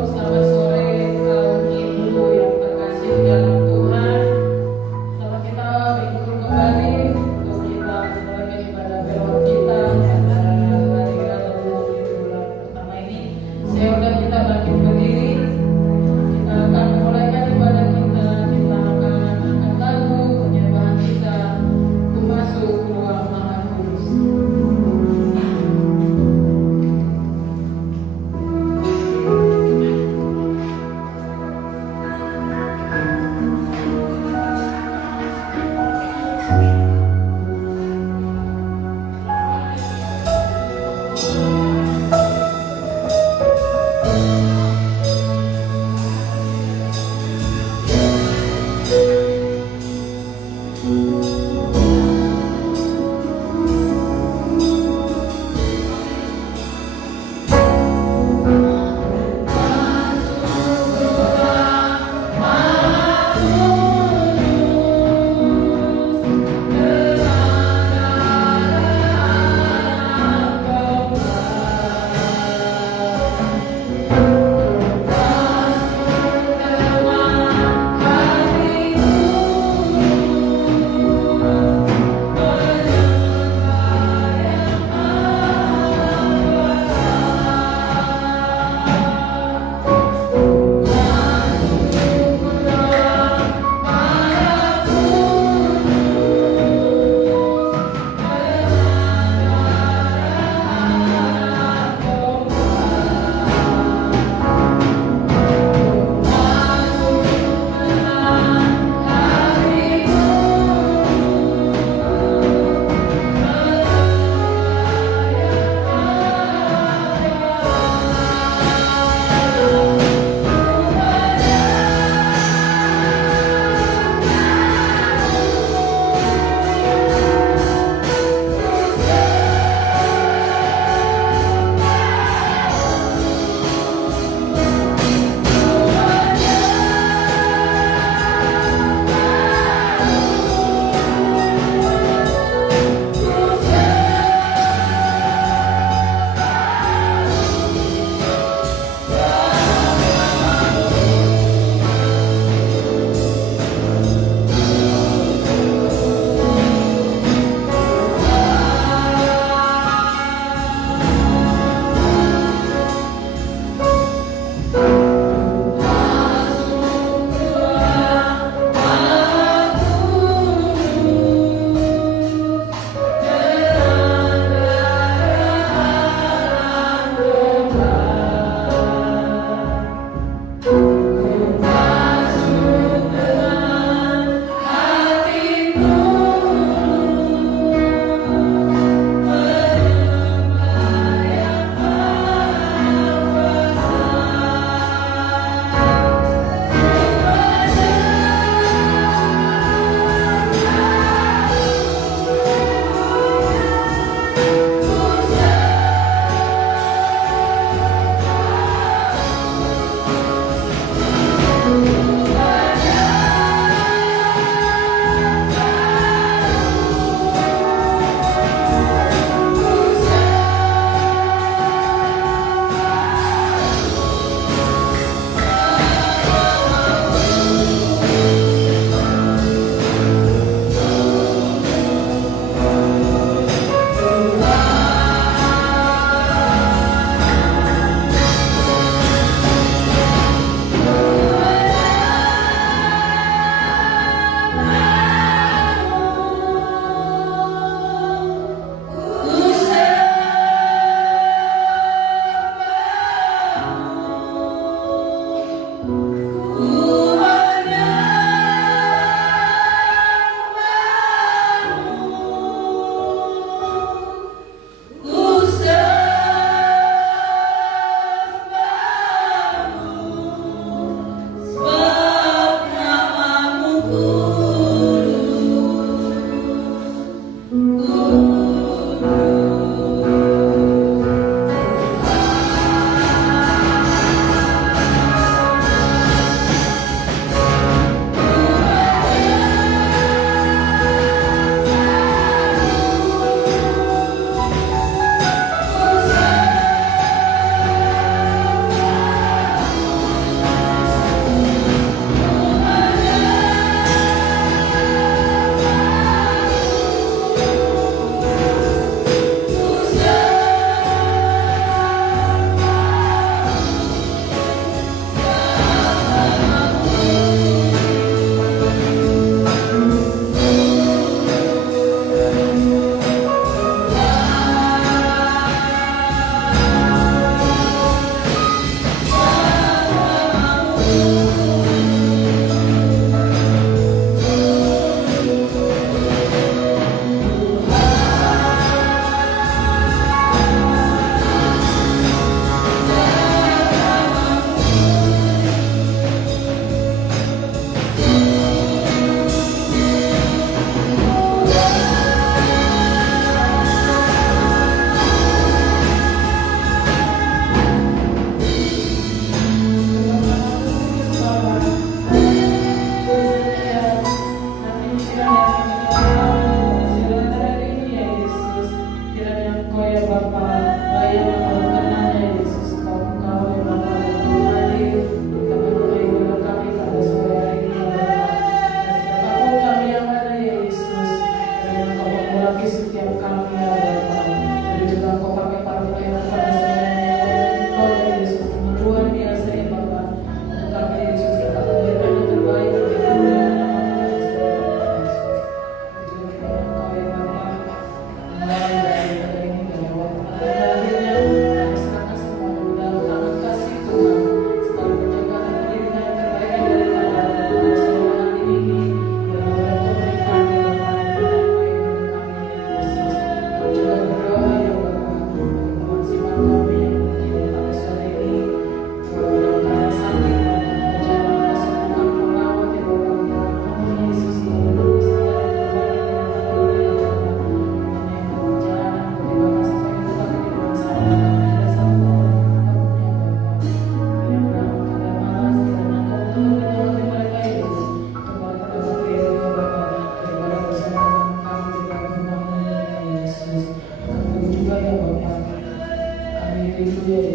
selamat sore Ibu yang terkasih di dalam Tuhan. Selamat kita berkumpul kembali untuk kita sebagai ibadah firman kita pada hari atau di bulan pertama ini. Sehingga kita bangkit berdiri, kita akan memulaikan ibadah kita. Kita akan angkat lagu penyembahan kita, ku masuk ke ruang Maha Kudus.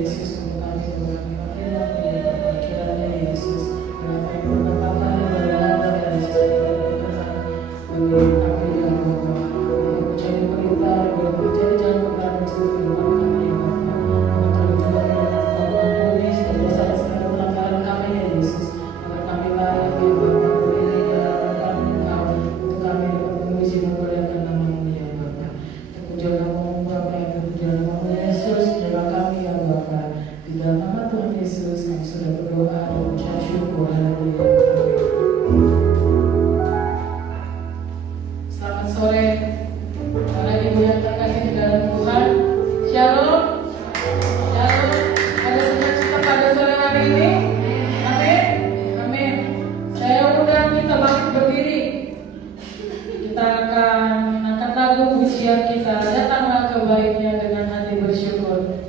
Yesus untuk kami mengalami firman kiranya Yesus berapa yang berkata berada Yesus bagi kami yang Bapa menjadi perintah menjadi jalan kebenaran seluruh kehidupan kami ya Bapa kami juga mengampuni setiap dosa dan segala pelanggaran kami ya Yesus agar kami layak ya Bapa berdiri di hadapan Engkau untuk kami dapat memuji memuliakan nama-Mu ya Bapa terpujilah nama-Mu Bapa yang terpujilah nama-Mu Yesus jaga kami ya Bapa di dalam nama Tuhan Yesus kami sudah berdoa dan mengucap syukur haleluya. Selamat sore para ibu yang terkasih di dalam Tuhan. Shalom. Shalom. Ada sukacita pada sore hari ini? Amin. Amin. Saya undang kita bangkit berdiri. Kita akan angkat lagu pujian kita. Datanglah ke baiknya dengan hati bersyukur.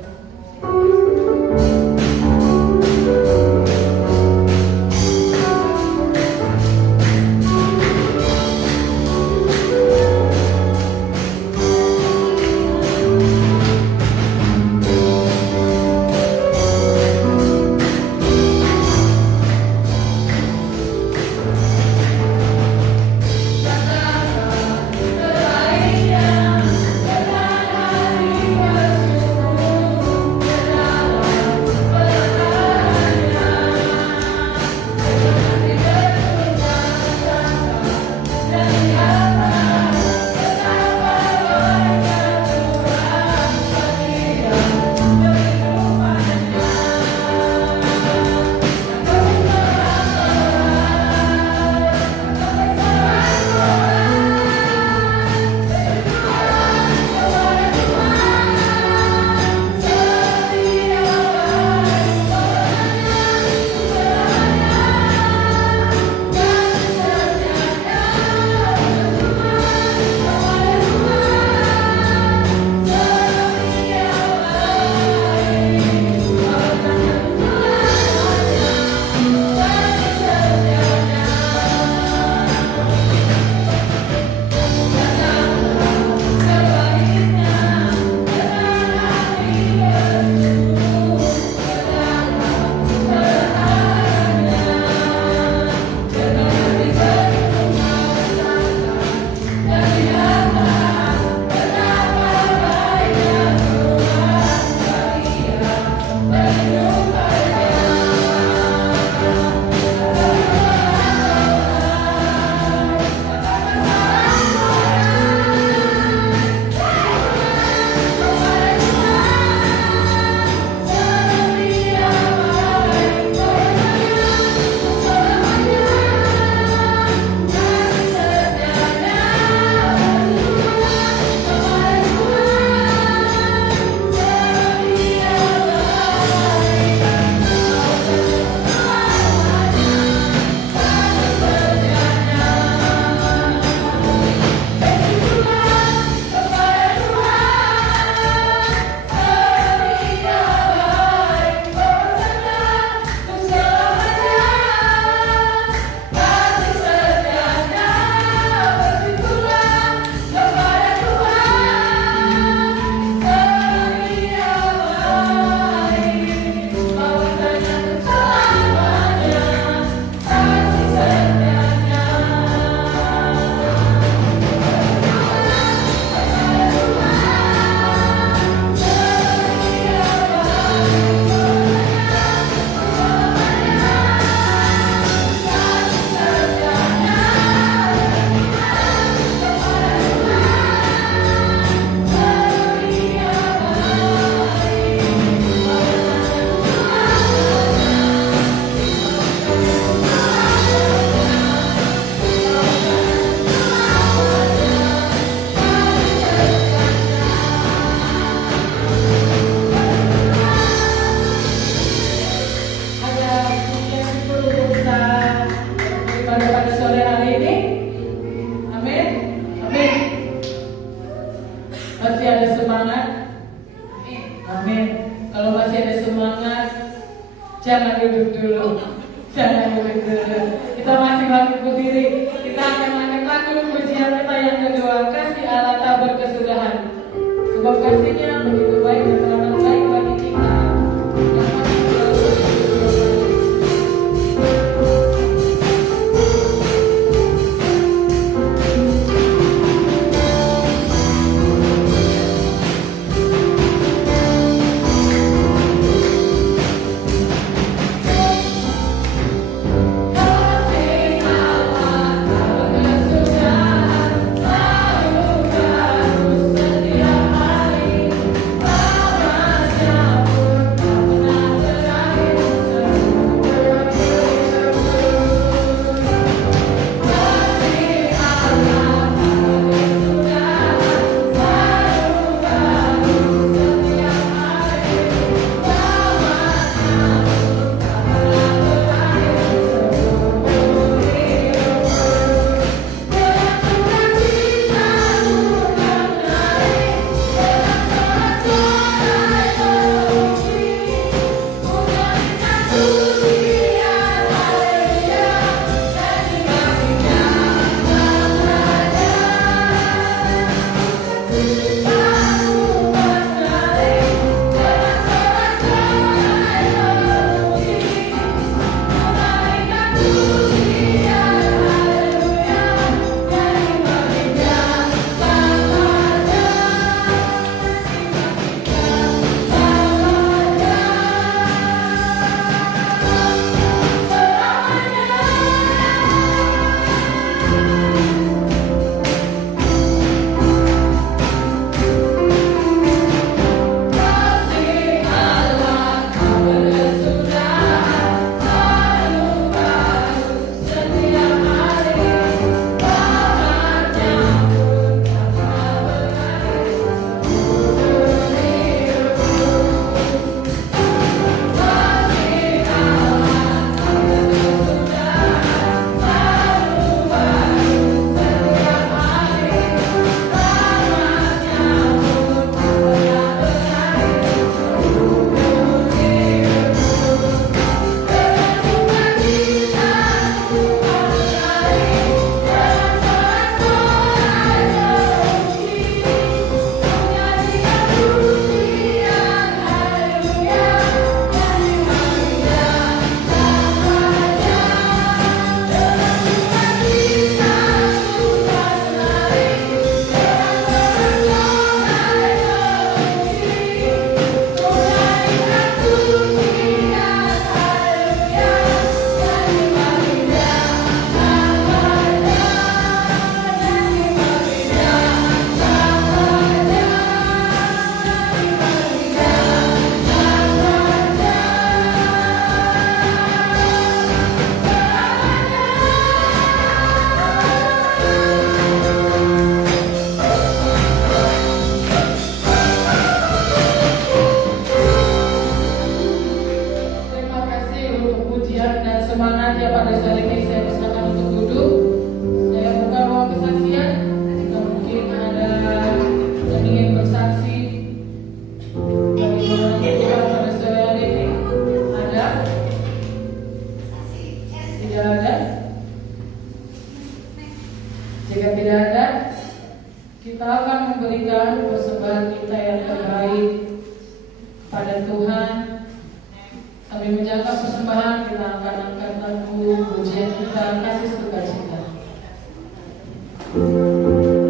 Jangan duduk dulu. Jangan duduk dulu. Kita masih bangkit berdiri. Kita akan mengangkat lagu pujian kita yang kedua, Kasih Allah tak berkesudahan. Sebab kasihnya begitu baik dan teramat baik bagi kita. semangat ya pada sore ini. Saya persilakan untuk duduk. Saya buka ruang kesaksian. Jika mungkin ada yang ingin bersaksi bagi orang Tuhan pada sore hari ini, ada? Tidak ada? Jika tidak ada, kita akan memberikan persembahan kita yang terbaik pada Tuhan. Sambil menjaga persembahan, kita akan angkat lagu pujian kita, Kasih Sukacita. Terima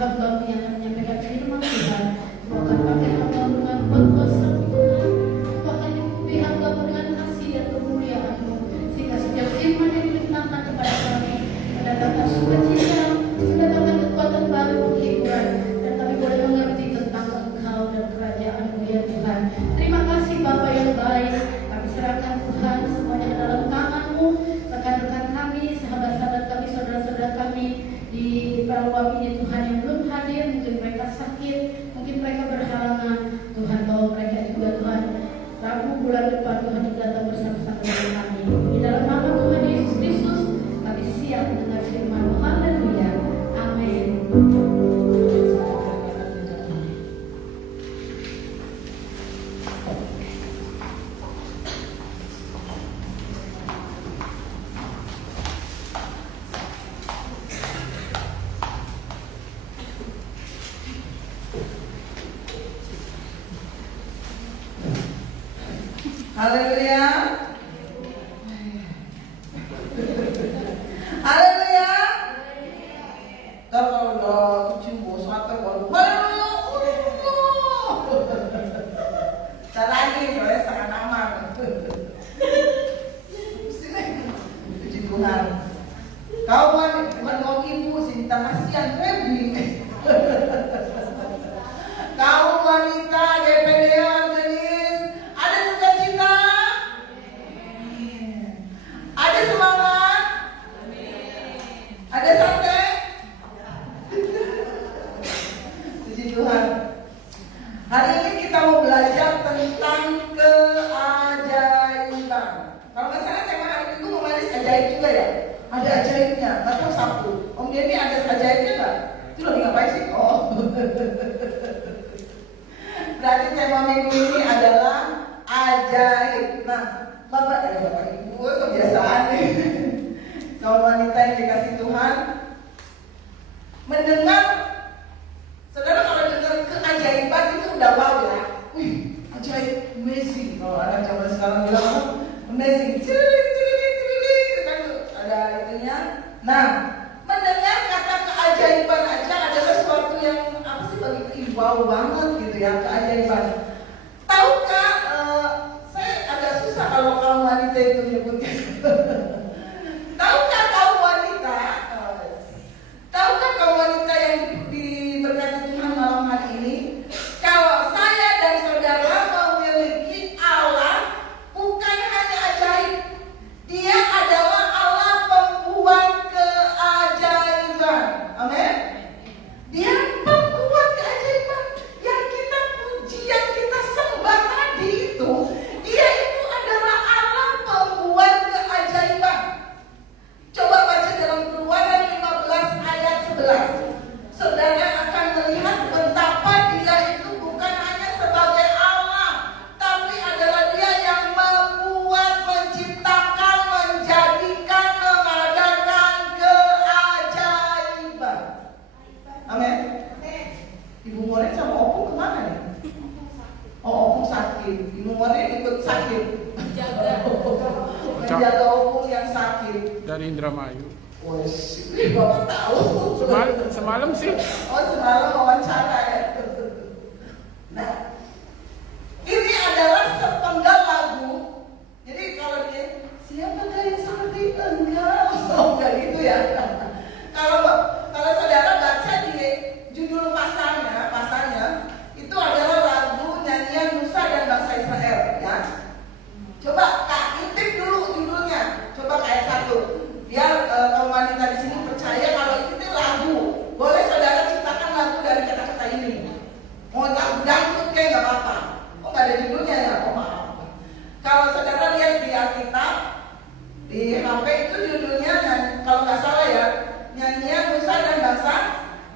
hamba-Mu yang akan menyampaikan firman Tuhan. Engkau akan pakai hamba-Mu dengan kuat kuasa Tuhan. Engkau akan lingkupi hamba-Mu dengan kasih dan kemuliaan-Mu, sehingga setiap firman yang dilimpahkan kepada kami mendatangkan sukacita, mendatangkan kekuatan baru, penghiburan, dan kami boleh mengerti tentang Engkau dan kerajaan-Mu ya Tuhan. Terima kasih Bapa yang baik. Kami serahkan Tuhan semuanya ke dalam tangan-Mu. Rekan-rekan kami, sahabat-sahabat kami, saudara-saudara kami di Praluap ini Tuhan yang belum hadir, mungkin mereka sakit, mungkin mereka berhalangan. Tuhan bawa mereka juga Tuhan. Rabu bulan depan Tuhan datang bersama-sama dengan kami. Di dalam nama Tuhan Yesus Kristus kami siap mendengar firman-Mu. Haleluya. Amin. Haleluya. Haleluya. Kalau udah kucing bosan atau haleluya. Lagi soalnya setengah nama. Sini, puji Tuhan. Kau bukan mau ibu Sinta kasihan Febri. Kau wanita DPD organis, ada sukacita, ada semangat, ada santai. Puji Tuhan. Hari ini kita mau belajar tentang keajaiban. Kalau nggak salah tema hari itu memanis ajaib juga ya. Ada ajaibnya. Nggak tahu Sabtu. Om Denny ada ajaibnya nggak? Itu lagi ngapain sih? Oh. Berarti tema minggu ini adalah ajaib. Nah, Bapak Ibu kebiasaan nih. Kaum wanita yang dikasih Tuhan, mendengar, saudara kalau dengar keajaiban itu udah wow ya. Wih, ajaib, amazing. Kalau anak zaman sekarang bilang amazing, kan ada itunya. Nah, mendengar kata keajaiban aja adalah sesuatu yang apa sih bagi wow banget gitu ya, keajaiban. Tahukah saya agak susah kalau kaum wanita itu menyebutnya. Tahukah kaum wanita? Tahukah kaum wanita yang diberkati Tuhan malam hari ini? Kalau saya dan saudara memiliki Allah, bukan hanya ajaib, Dia adalah Allah pembuat keajaiban. Amin. Dia pembuat keajaiban. Yang kita puji, yang kita sembah tadi itu, Dia itu adalah Allah pembuat keajaiban. Coba baca dalam Keluaran 15 ayat 11. Saudara akan melihat betapa Dia itu bukan hanya sebagai Allah, tapi adalah Dia yang membuat, menciptakan, menjadikan, mengadakan keajaiban. Amin. Ibu Moren sama Opung kemana nih? Oh, Opung sakit. Ibu Moren ikut sakit. Menjaga Opung yang sakit. Dari Indramayu. Wes, Bapak tahu. Semalam sih. Oh, semalam wawancara ya. Nah, ini adalah sepenggal lagu. Jadi kalau dia siapakah yang seperti engkau? Oh, enggak gitu ya. Kalau saudara baca di judul pasalnya itu adalah lagu nyanyian Musa dan bangsa Israel ya. Coba Kak intip dulu judulnya. Coba ayat 1. Biar kaum wanita di sini percaya kalau itu lagu. Boleh saudara ciptakan lagu dari kata-kata ini. Mau lagu dangdut kayak nggak apa-apa. Oh nggak ada judulnya ya? Oh maaf. Kalau saudara lihat di Alkitab, di HP itu judulnya, kalau nggak salah ya, nyanyian Musa dan bangsa.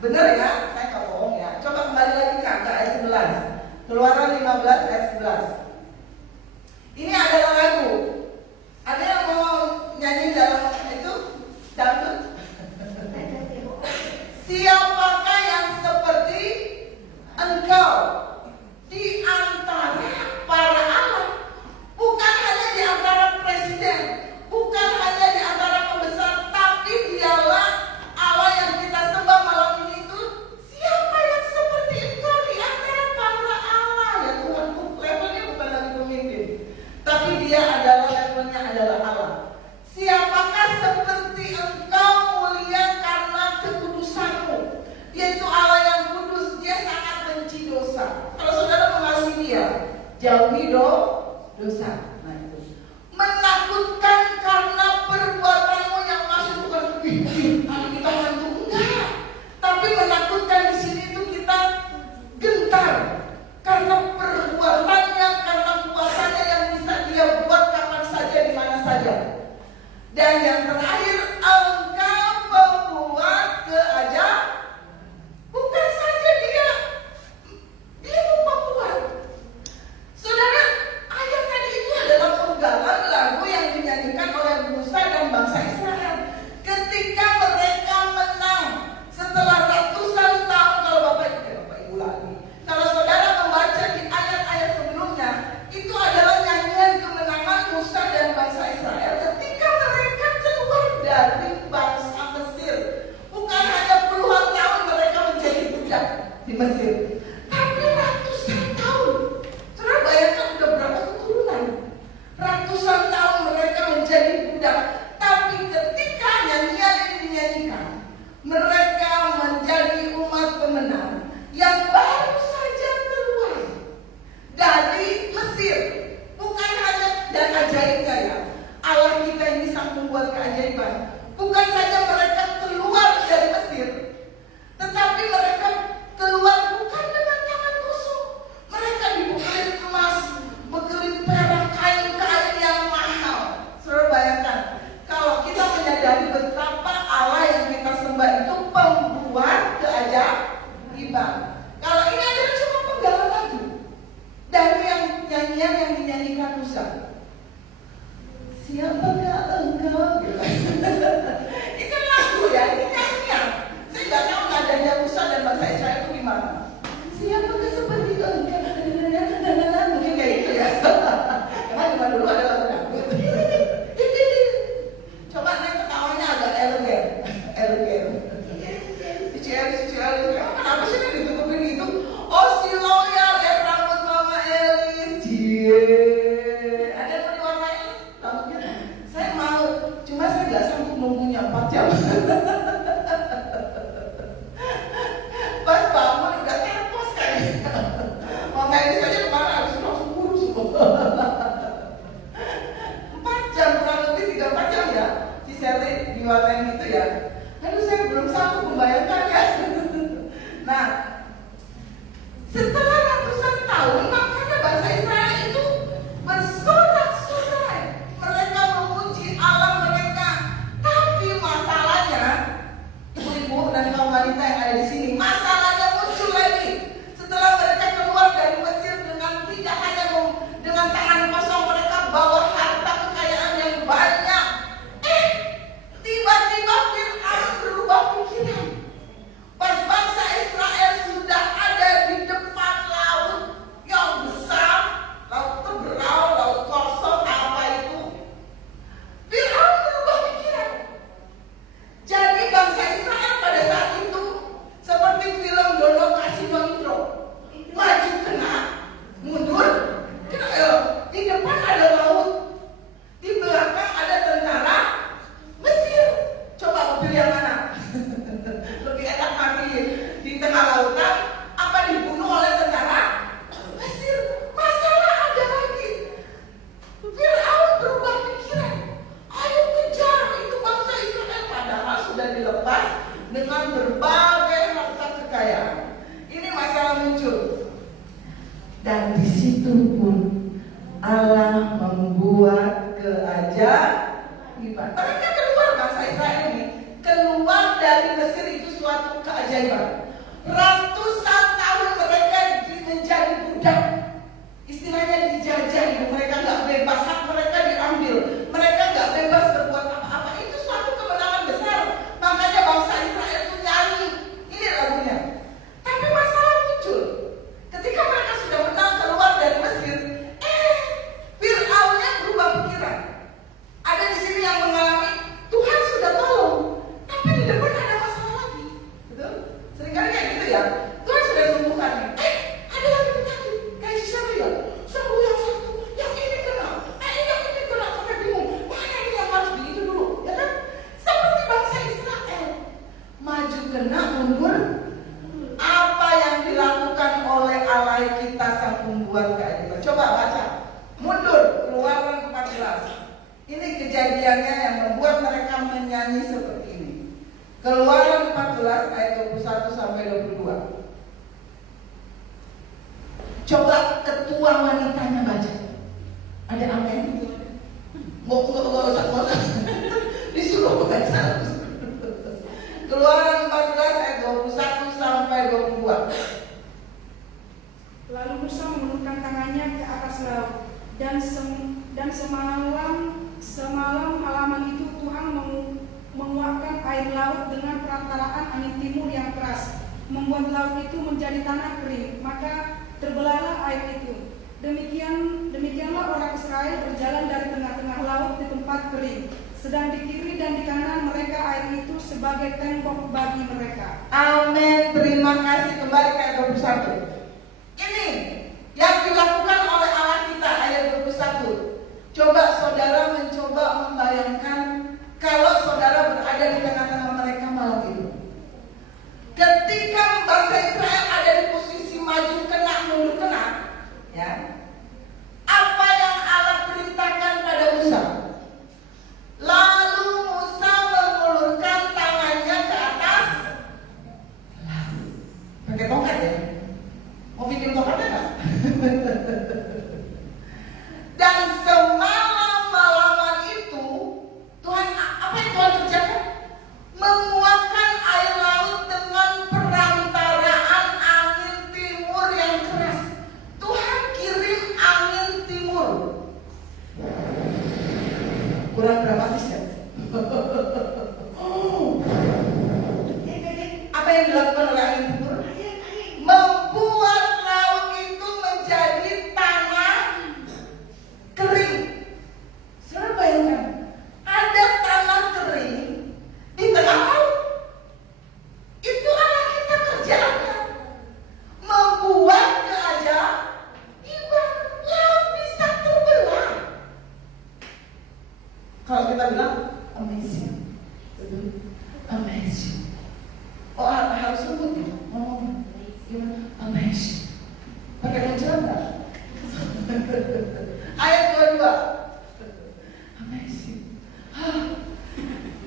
Bener ya? Saya nggak bohong ya. Coba kembali lagi ke ayat 11. Keluaran 15 ayat 11. Ini adalah lagu. Ada yang mau nyanyi dalam itu dangdut? Siapakah yang seperti engkau di antara para Allah? Bukan hanya di antara presiden, bukan hanya di antara pembesar, tapi Dialah Allah yang kita sembah malam ini itu jauhi dosa. Nah itu menakutkan karena perbuatanmu yang masih bukan kita hantu, enggak. Tapi menakutkan di sini itu kita gentar karena perbuatannya, karena kuasanya yang bisa dia buat kapan saja, di mana saja. Dan yang terakhir, engkau membuat keajaiban. Bukan saja dia membuat. Saudara, ayat tadi itu adalah penggalan lagu yang dinyanyikan oleh Musa dan bangsa Israel ketika mereka menang setelah ratusan tahun. Kalau Bapak Ibu lagi, kalau saudara membaca di ayat-ayat sebelumnya, itu adalah nyanyian kemenangan Musa dan bangsa Israel ketika mereka keluar dari bangsa Mesir. Bukan hanya puluhan tahun mereka menjadi budak di Mesir, tapi ratusan tahun. Saudara bayangkan udah berapa keturunan? Ratusan tahun mereka menjadi budak. Tapi ketika nyanyian ini dinyanyikan, mereka menjadi umat pemenang yang baru saja keluar dari Mesir. Bukan hanya, dan ajaibnya ya, Allah kita ini sang membuat keajaiban. Bukan saja mereka keluar dari Mesir, tetapi mereka keluar bukan dengan tangan kosong. Mereka dibekali emas, bekali perak, kain-kain yang mahal. Saudara bayangkan, kalau kita menyadari betapa Allah yang kita sembah itu pembuat keajaiban. Kalau ini adalah cuma penggalan lagu dari yang nyanyian yang dinyanyikan Musa. Siapakah engkau? Ini kan lagu ya, ini nyanyian. Saya nggak tahu nadanya Musa dan bangsa Israel itu gimana. Siapakah seperti engkau? Mungkin kayak gitu ya. Karena cuma dulu ada lagu dangdut. Coba nih ketawanya agak elegan. Kenapa sih nih ditutupin gitu? Oh si loyal ya, rambut Mama Elis. Ada yang mau diwarnain rambutnya? Saya mau, cuma saya nggak sanggup nunggunya 4 jam. Pas bangun udah terpos kayaknya. Mama Elis aja kemarin harus langsung kurus. 4 jam, kurang lebih 3-4 jam ya. Si Sally diwarnain gitu ya. Aduh, saya belum sanggup membayangkannya. Nah, setelah ratusan tahun, makanya bangsa Israel itu bersorak-sorai. Mereka memuji Allah mereka. Tapi masalahnya, ibu-ibu dan kaum wanita yang ada di sini, masalahnya muncul lagi. Setelah mereka keluar dari Mesir dengan tidak hanya dengan tangan kosong, mereka bawa harta kekayaan yang banyak. Tiba-tiba Fir'aun berubah pikiran. Pas bangsa Israel sudah ada di depan laut yang besar, laut Teberau, laut kosong, apa itu? Fir'aun berubah pikiran. Jadi bangsa Israel pada saat itu seperti film Dono Kasino Intro, maju kena, mundur kena. Di depan ada laut, di belakang ada tentara Mesir. Coba mau pilih yang mana? Lebih enak mati di tengah lautan apa dibunuh oleh tentara Mesir? Masalah ada lagi. Fir'aun berubah pikiran. Ayo kejar itu bangsa Israel, padahal sudah dilepas dengan berbagai harta kekayaan. Ini masalah muncul. Dan di situ pun Allah membuat keajaiban. Mereka keluar, bangsa Israel ini keluar dari Mesir itu suatu keajaiban. Ratusan tahun mereka menjadi budak, istilahnya dijajah. Mereka nggak bebas, hak mereka diambil. Mereka nggak bebas berbuat apa-apa. Itu suatu kemenangan besar. Makanya bangsa Israel itu nyanyi. Ini lagunya. Tapi masalah muncul ketika mereka sudah menang keluar dari Mesir. Fir'aunnya berubah pikiran. Ada di sini yang mengalami Tuhan sudah tolong, tapi di depan ada masalah lagi. Betul? Seringkali kayak gitu ya. Tuhan kemudiannya yang membuat mereka menyanyi seperti ini. Keluaran 14 ayat 21 sampai 22. Coba ketua wanitanya baca. Ada amin? Nggak usah. Disuruh baca. Keluaran 14 ayat 21 sampai 22. Lalu Musa mengulurkan tangannya ke atas laut, dan semalam halaman itu Tuhan menguapkan air laut dengan perantaraan angin timur yang keras, membuat laut itu menjadi tanah kering. Maka terbelahlah air itu. Demikianlah orang Israel berjalan dari tengah-tengah laut di tempat kering. Sedang di kiri dan di kanan mereka air itu sebagai tembok bagi mereka. Amin. Terima kasih. Kembali ke ayat 21. Ini yang dilakukan oleh Allah kita, ayat 21. Coba saudara mencoba membayangkan kalau saudara berada di tengah-tengah mereka malam itu. Ketika bangsa Israel ada di posisi maju kena, mundur kena, ya. Apa yang Allah perintahkan pada Musa? Lalu Musa mengulurkan tangannya ke atas laut. Pakai tongkat ya? Mau bikin tongkatnya nggak? Dan semalam-malaman itu Tuhan, apa yang Tuhan kerjakan? Menguapkan air laut dengan perantaraan angin timur yang keras. Tuhan kirim angin timur. Kurang dramatis ya? Apa yang dilakukan oleh angin timur? Membuat laut itu menjadi tanah kering. Saudara bayangkan, ada tanah kering di tengah laut. Itu Allah kita kerjakan. Membuat keajaiban, laut bisa terbelah. Kalau kita bilang amazing, amazing. Oh, harus sebut ya. Oh, gimana? Amazing. Pakai kunci enggak? Ayat 22. Amazing.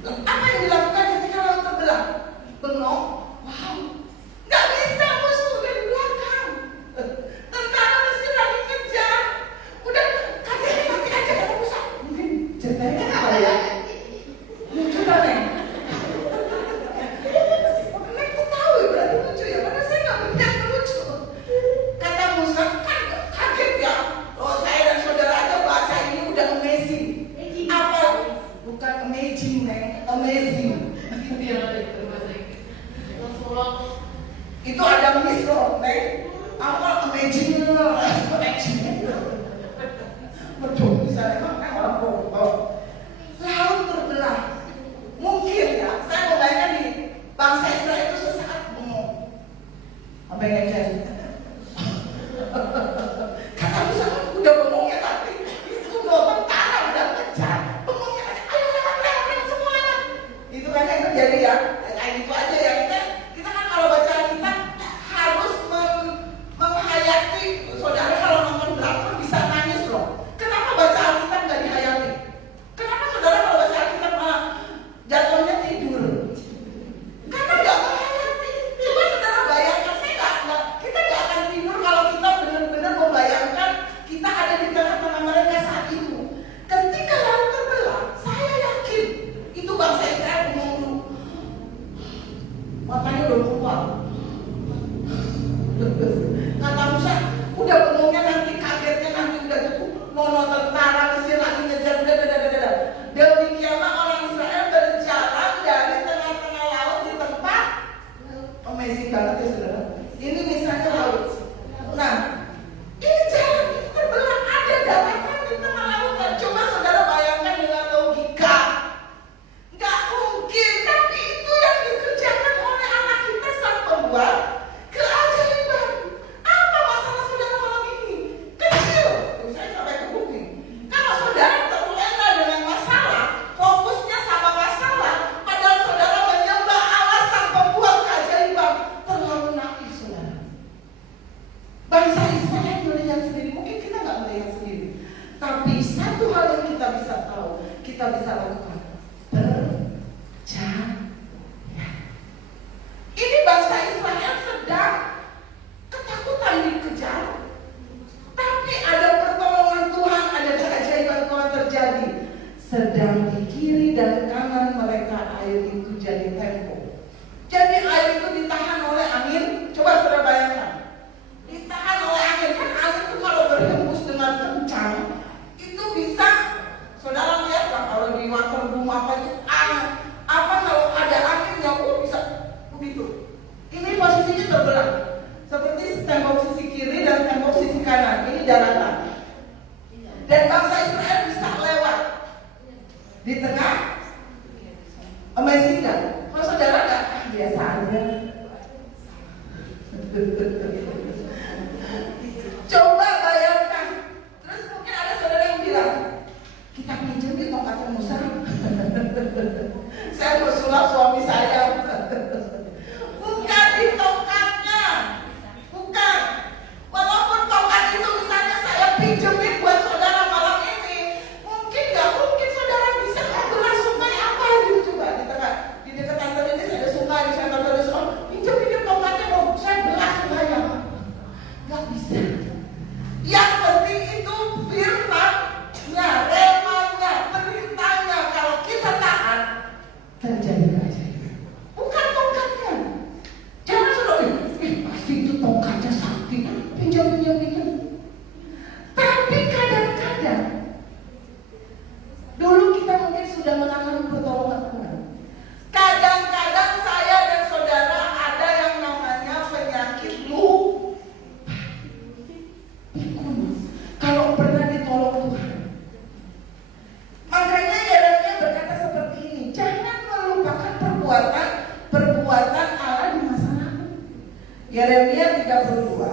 Apa yang dilakukan ketika laut terbelah? Bengong. Wow. Nggak bisa, musuh dari belakang. Tentara Mesir lagi kejar. Udah, kalian mati aja kalau Musa. Mungkin ceritanya apa ya? Lucu banget. Aku tahu ya, berarti lucu ya. Padahal saya nggak berniat lucu. Kata Musa, kan kaget ya. Oh, saya dan saudara aja baca ini udah amazing. Apa? Bukan amazing, Neng. Amazing. Itu ada miss loh, Neng. Apa amazing? Amazing. Betul, misalnya emang orang bodoh. Laut terbelah. Mungkin ya, saya mau bayangkan nih, bangsa Israel itu sesaat bengong. Apa yang jadi? Kata Musa, udah bengongnya tadi. Itu mau tentara udah kejar. Bengongnya tadi, ayo lewat semuanya. Itu kan yang terjadi ya. Kayak gitu aja ya. Kita kan kalau baca kita harus menghayati. Saudara kalau nonton drakor bisa nangis loh. Kenapa baca Alkitab nggak dihayati? Kenapa saudara kalau baca Alkitab malah jatuhnya tidur? Karena nggak menghayati. Coba saudara bayangkan, kita nggak akan tidur kalau kita benar-benar membayangkan kita ada di tengah-tengah mereka saat itu. Ketika laut terbelah, saya yakin itu bangsa Israel menunggu. Matanya udah keluar. Kata Musa, udah bengongnya nanti, kagetnya nanti, udah cukup. Nono tentara Mesir lagi ngejar, udah. Demikianlah orang Israel berjalan dari tengah-tengah laut di tempat amazing banget ya saudara. Ini misalnya laut. Nah, ini jalan itu terbelah, ada daratan di tengah lautan. Coba saudara bayangkan dengan logika. Nggak mungkin, tapi itu yang dikerjakan oleh anak kita sang pembuat keajaiban. Apa masalah saudara malam ini? Kecil. Saya sampai ke bukti. Kalau saudara terlena dengan masalah, fokusnya sama masalah, padahal saudara menyembah Allah sang pembuat keajaiban, terlalu naif saudara. Bangsa Coba bayangkan. Terus mungkin ada saudara yang bilang, kita pinjam di tongkatnya Musa. Saya mau sulap suami saya. Bukan di tongkatnya. Bukan. Walaupun tongkat itu misalnya saya pinjemin buat saudara malam ini, mungkin gak mungkin saudara bisa belah sungai apa gitu. Coba di dekat kantor ini saya ada sungai, saya kantor di sana, pinjam tongkatnya mau saya belah sungainya. Gak bisa. Yang penting itu firman-Nya, remanya, perintahnya. Kalau kita taat, terjadi keajaiban. Bukan tongkatnya. Jangan suruh, pasti itu tongkatnya sakti. Pinjam. Tapi kadang-kadang, dulu kita mungkin sudah mengalami pertolongan Tuhan. Kadang-kadang saya dan saudara ada yang namanya penyakit lupa. Kalau pernah ditolong Tuhan. Makanya Yeremia berkata seperti ini, jangan melupakan perbuatan Allah di masa lalu. Yeremia 32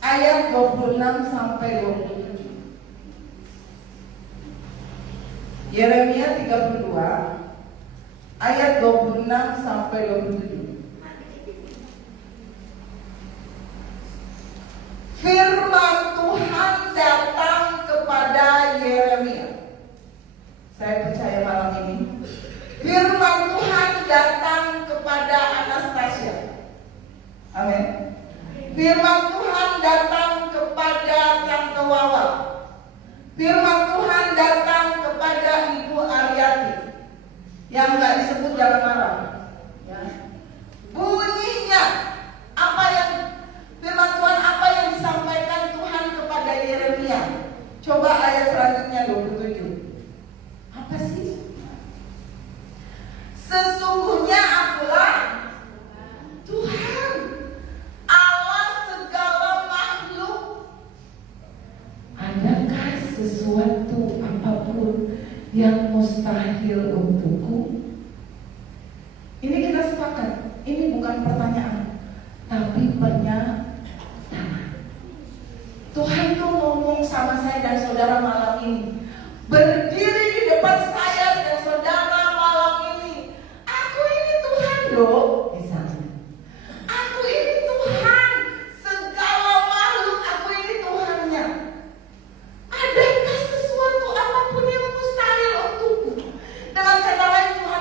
ayat 26 sampai 27. Yeremia 32 ayat 26 sampai 27. Firman Tuhan datang kepada Yeremia. Saya percaya malam ini firman Tuhan datang kepada Anastasia. Amin. Firman Tuhan datang kepada Tante Wawa. Firman Tuhan datang kepada Ibu Aryati. Yang nggak disebut jangan marah. Ya. Bunyinya apa yang firman Tuhan apa yang disampaikan Tuhan kepada Yeremia? Coba ayat selanjutnya 27. Apa sih? Sesungguhnya akulah Tuhan, Allah segala makhluk. Adakah sesuatu apapun yang mustahil untukku? Ini kita sepakat. Ini bukan pertanyaan, tapi pernyataan. Tuhan tuh ngomong sama saya dan saudara malam ini, berdiri di depan saya dan saudara malam ini. Aku ini Tuhan loh, misalnya. Aku ini Tuhan, segala makhluk aku ini Tuhannya. Adakah sesuatu apapun yang mustahil untukku? Dengan kata lain Tuhan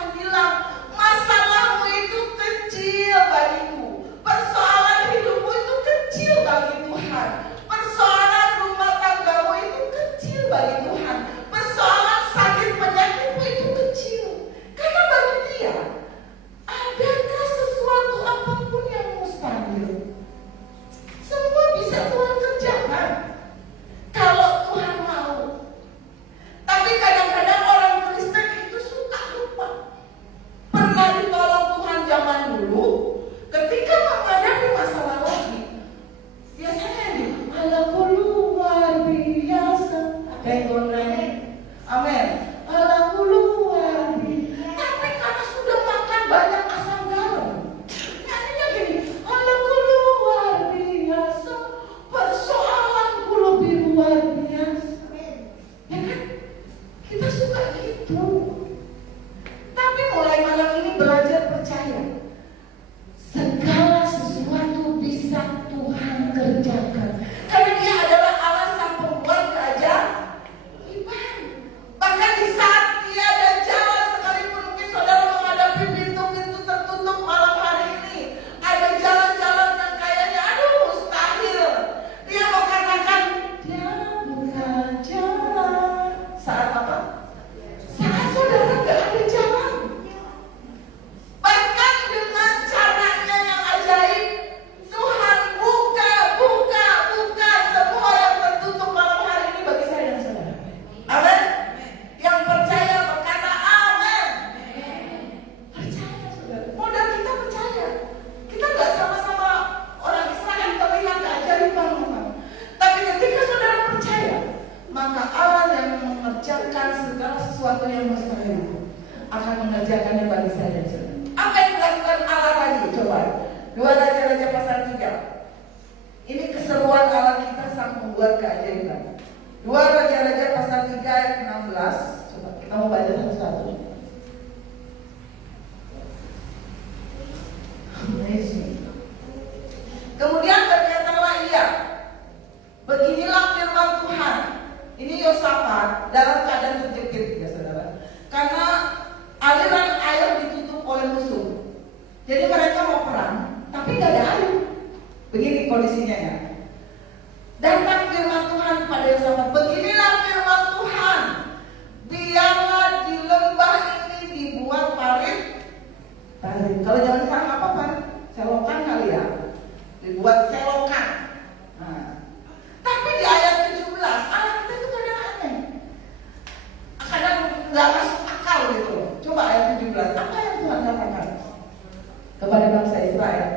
membuat keajaiban. 2 Raja-Raja pasal 3 ayat 16. Coba kita mau baca satu-satu. Amazing. Kemudian berkatalah ia, beginilah firman Tuhan. Ini Yosafat dalam keadaan terjepit ya saudara, karena aliran air ditutup oleh musuh. Jadi mereka mau perang, tapi nggak ada air. Begini kondisinya ya. Datang firman Tuhan kepada Yosafat, beginilah firman Tuhan, biarlah di lembah ini dibuat parit. Kalau zaman sekarang apa parit? Selokan kali ya. Dibuat selokan. Nah, tapi di ayat 17, ayat kita itu kadang aneh, kadang nggak masuk akal gitu loh. Coba ayat 17, apa yang Tuhan katakan kepada bangsa Israel?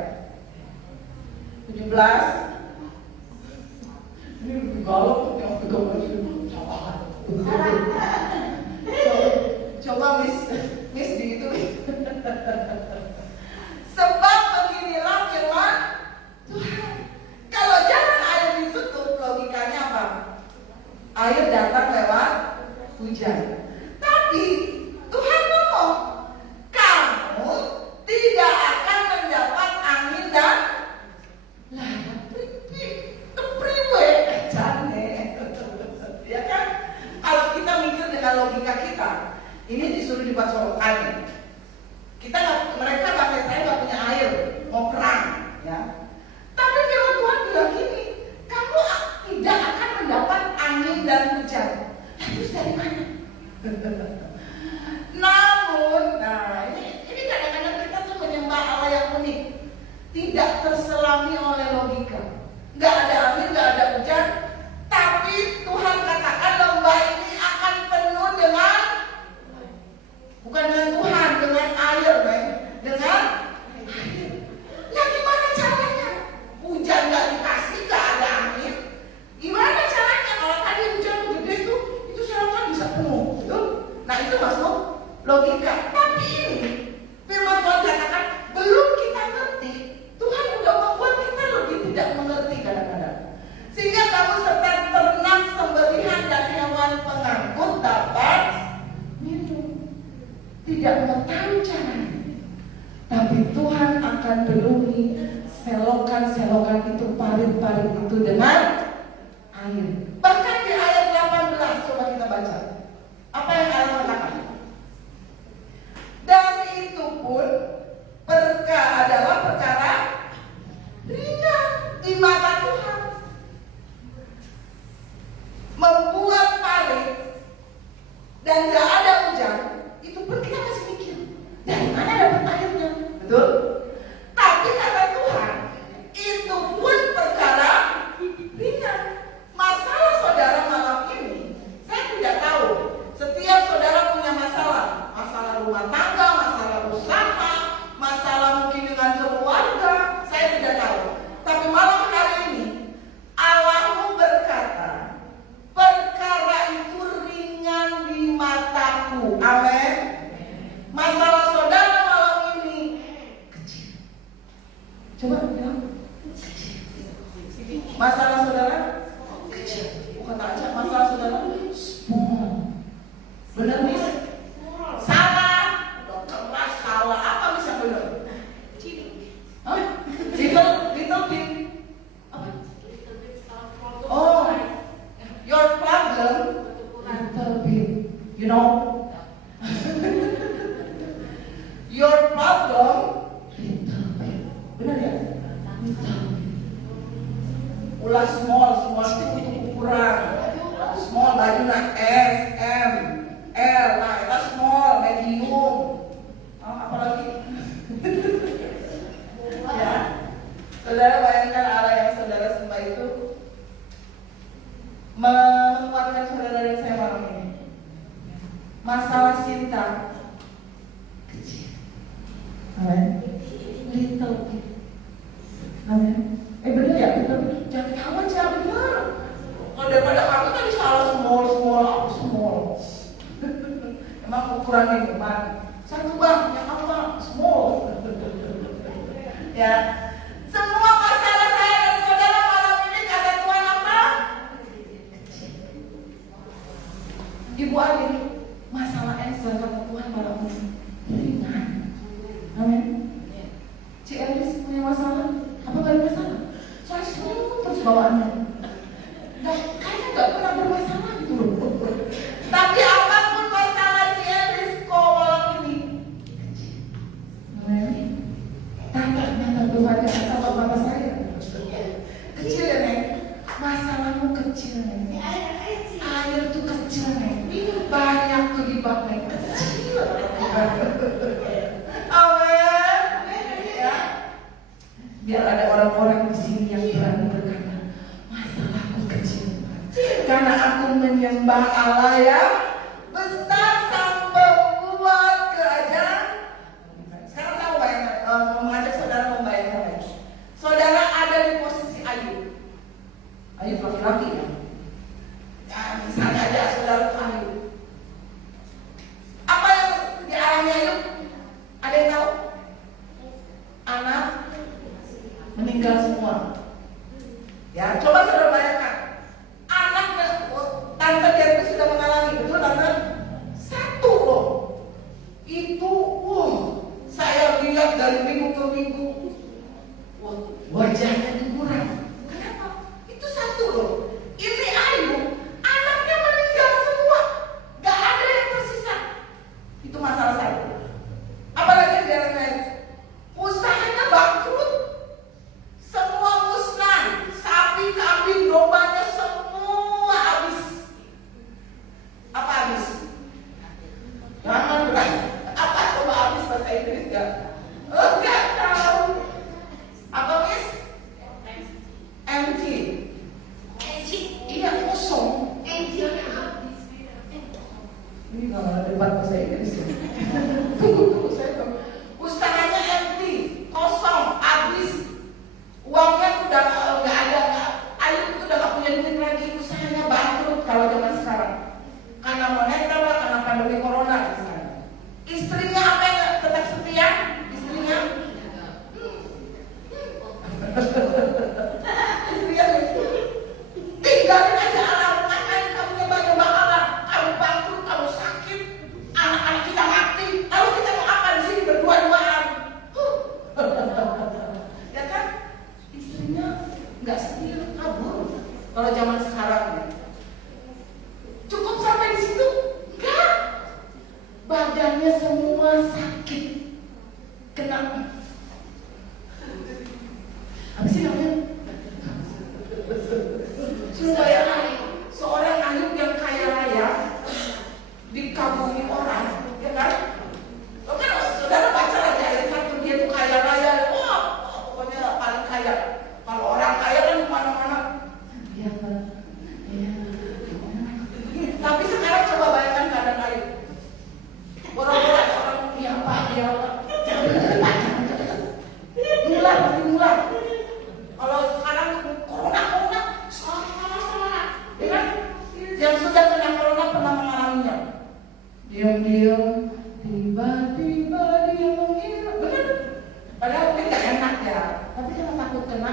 17. Ini galau yang pegang coba miss di itu. Sebab beginilah firman Tuhan. Kalau jalan air ditutup, logikanya apa? Air datang lewat hujan. Tapi Tuhan ngomong, kamu tidak akan mendapat angin dan kepriwe jane. Ya kan? Kalau kita mikir dengan logika kita, ini disuruh dibuat solokan. Mereka bangsa Israel nggak punya air, mau perang, ya. Tapi firman Tuhan bilang gini, kamu tidak akan mendapat angin dan hujan. Terus dari mana? Namun, nah ini kadang-kadang kita tuh menyembah Allah yang unik, tidak terselami oleh logika. Nggak ada angin, nggak ada hujan, tapi Tuhan katakan lembah ini akan penuh dengan, bukan dengan Tuhan, dengan air, dengan air. Ya gimana caranya? Hujan nggak dikasih, nggak ada angin. Gimana caranya? Kalau tadi hujan gede itu selokan bisa penuh, betul? Nah itu masuk logika. Tapi ini firman Tuhan katakan belum kita ngerti. Tuhan udah membuat kita lebih tidak mengerti kadang-kadang. Sehingga kamu serta ternak, sembelihan dan hewan pengangkut dapat minum. Tidak mengetahui caranya. Tapi Tuhan akan penuhi selokan-selokan itu, parit-parit itu dengan air. Bahkan di ayat 18, coba kita baca. Apa yang Allah katakan? Dan itu pun adalah perkara ringan di mata Tuhan. Membuat parit dan gak ada hujan, itu pun kita masih mikir, dari mana dapat airnya? Betul? Tapi kata Tuhan, itu pun perkara ringan. Masalah saudara malam ini, saya tidak tahu. Setiap saudara punya masalah. Masalah rumah tangga, masalah usaha, masalah mungkin dengan keluarga, saya tidak tahu. Tapi malam hari ini, Allahmu berkata, perkara itu ringan di mataku. Amin. Masalah saudara malam ini kecil. Coba bilang kecil. Masalah saudara kecil. Bukan aja masalah saudara small. Benar nih? Salah. Udah keras salah. Apa bisa benar? Hah? Little bit. Apa? Oh, your problem little bit. You know? Your problem little bit. Benar ya? Little bit. Ulah small itu ukuran. Small bajunya S, M, L. Nah, itu small, medium. Apa lagi? Ya. Saudara bayangkan Allah yang saudara sembah itu menguatkan saudara dan saya malam ini. Masalah cinta kecil. Amin. Little bit. Amin. Bener ya, bener. Jangan kamu aja bener. Kalau daripada kamu tadi salah small. Emang ukurannya gimana? Satu bang, yang apa bang? Small. Ya. Semua masalah saya dan saudara malam ini kata Tuhan apa? bawaannya. Kayaknya nggak pernah bermasalah gitu loh. Tapi apapun masalah si Elis kok malam ini, tantanya Tuhan yang sama mata saya. Kecil ya Neng, masalahmu kecil Neng. Air tuh kecil Neng, ini banyak terlibat Neng. Kecil. Amin. Ya. Biar ada orang-orang di sini yang berani berkata, masalahku kecil. Karena aku menyembah Allah yang besar sampai membuat kerajaan. Sekarang saya mau mengajak saudara membayangkan lagi. Saudara ada di posisi Ayub. Ayub laki-laki ya. Ya misalnya aja saudara itu Ayub. Apa yang dialami Ayub? Ada yang tahu? Anak meninggal semua. Ya coba saudara bayangkan. Anaknya, tante dia itu sudah mengalami, betul tante? Satu loh. Itu, saya lihat dari minggu ke minggu, wajahnya itu kurang. Kenapa? Itu satu loh. Ini Ayub, anaknya meninggal semua, gak ada yang tersisa. Itu masalah satu. Apalagi dia lain, usahanya bangkrut, semua musnah, sapi, kambing, dombanya semua habis. Apa habis? Jangan berani. Apa coba habis bahasa Inggris ya? Enggak tahu. Apa Miss? Empty. Iya kosong. Ini nggak ada debat bahasa Inggris ya. Tunggu saya tahu. Usahanya empty, kosong, habis. Uangnya udah nggak ada. Ayub itu udah nggak punya duit lagi. Usahanya bangkrut kalau zaman sekarang. Karena moneter lah, karena pandemi corona misalnya. Istrinya apa yang tetap setia? Istrinya istrinya tinggalin aja Allah. Ngapain kamu nyembah-nyembah Allah? Kamu bangkrut, kamu sakit, anak-anak kita mati. Lalu kita mau apa di sini berdua-duaan? Ya kan? Istrinya nggak setia, kabur. Kalau zaman sekarang ya. Cukup sampai di situ? Enggak. Badannya semua sakit. Kenapa? Apa sih namanya? Supaya seorang Ayub yang kaya raya dikagumi orang, ya kan? Lo kan saudara baca lagi ayat 1, dia tuh kaya raya, wah pokoknya paling kaya. Kalau orang kaya kan kemana-mana. Ya kan? Ya. Tapi sekarang coba bayangkan keadaan Ayub. Orang-orang dia apa? Nular, nular. Kalau sekarang corona, ya kan? Yang sudah kena corona pernah mengalaminya. Diam-diam, tiba-tiba dia menghilang. Benar? Padahal mungkin nggak enak ya. Tapi karena takut kena,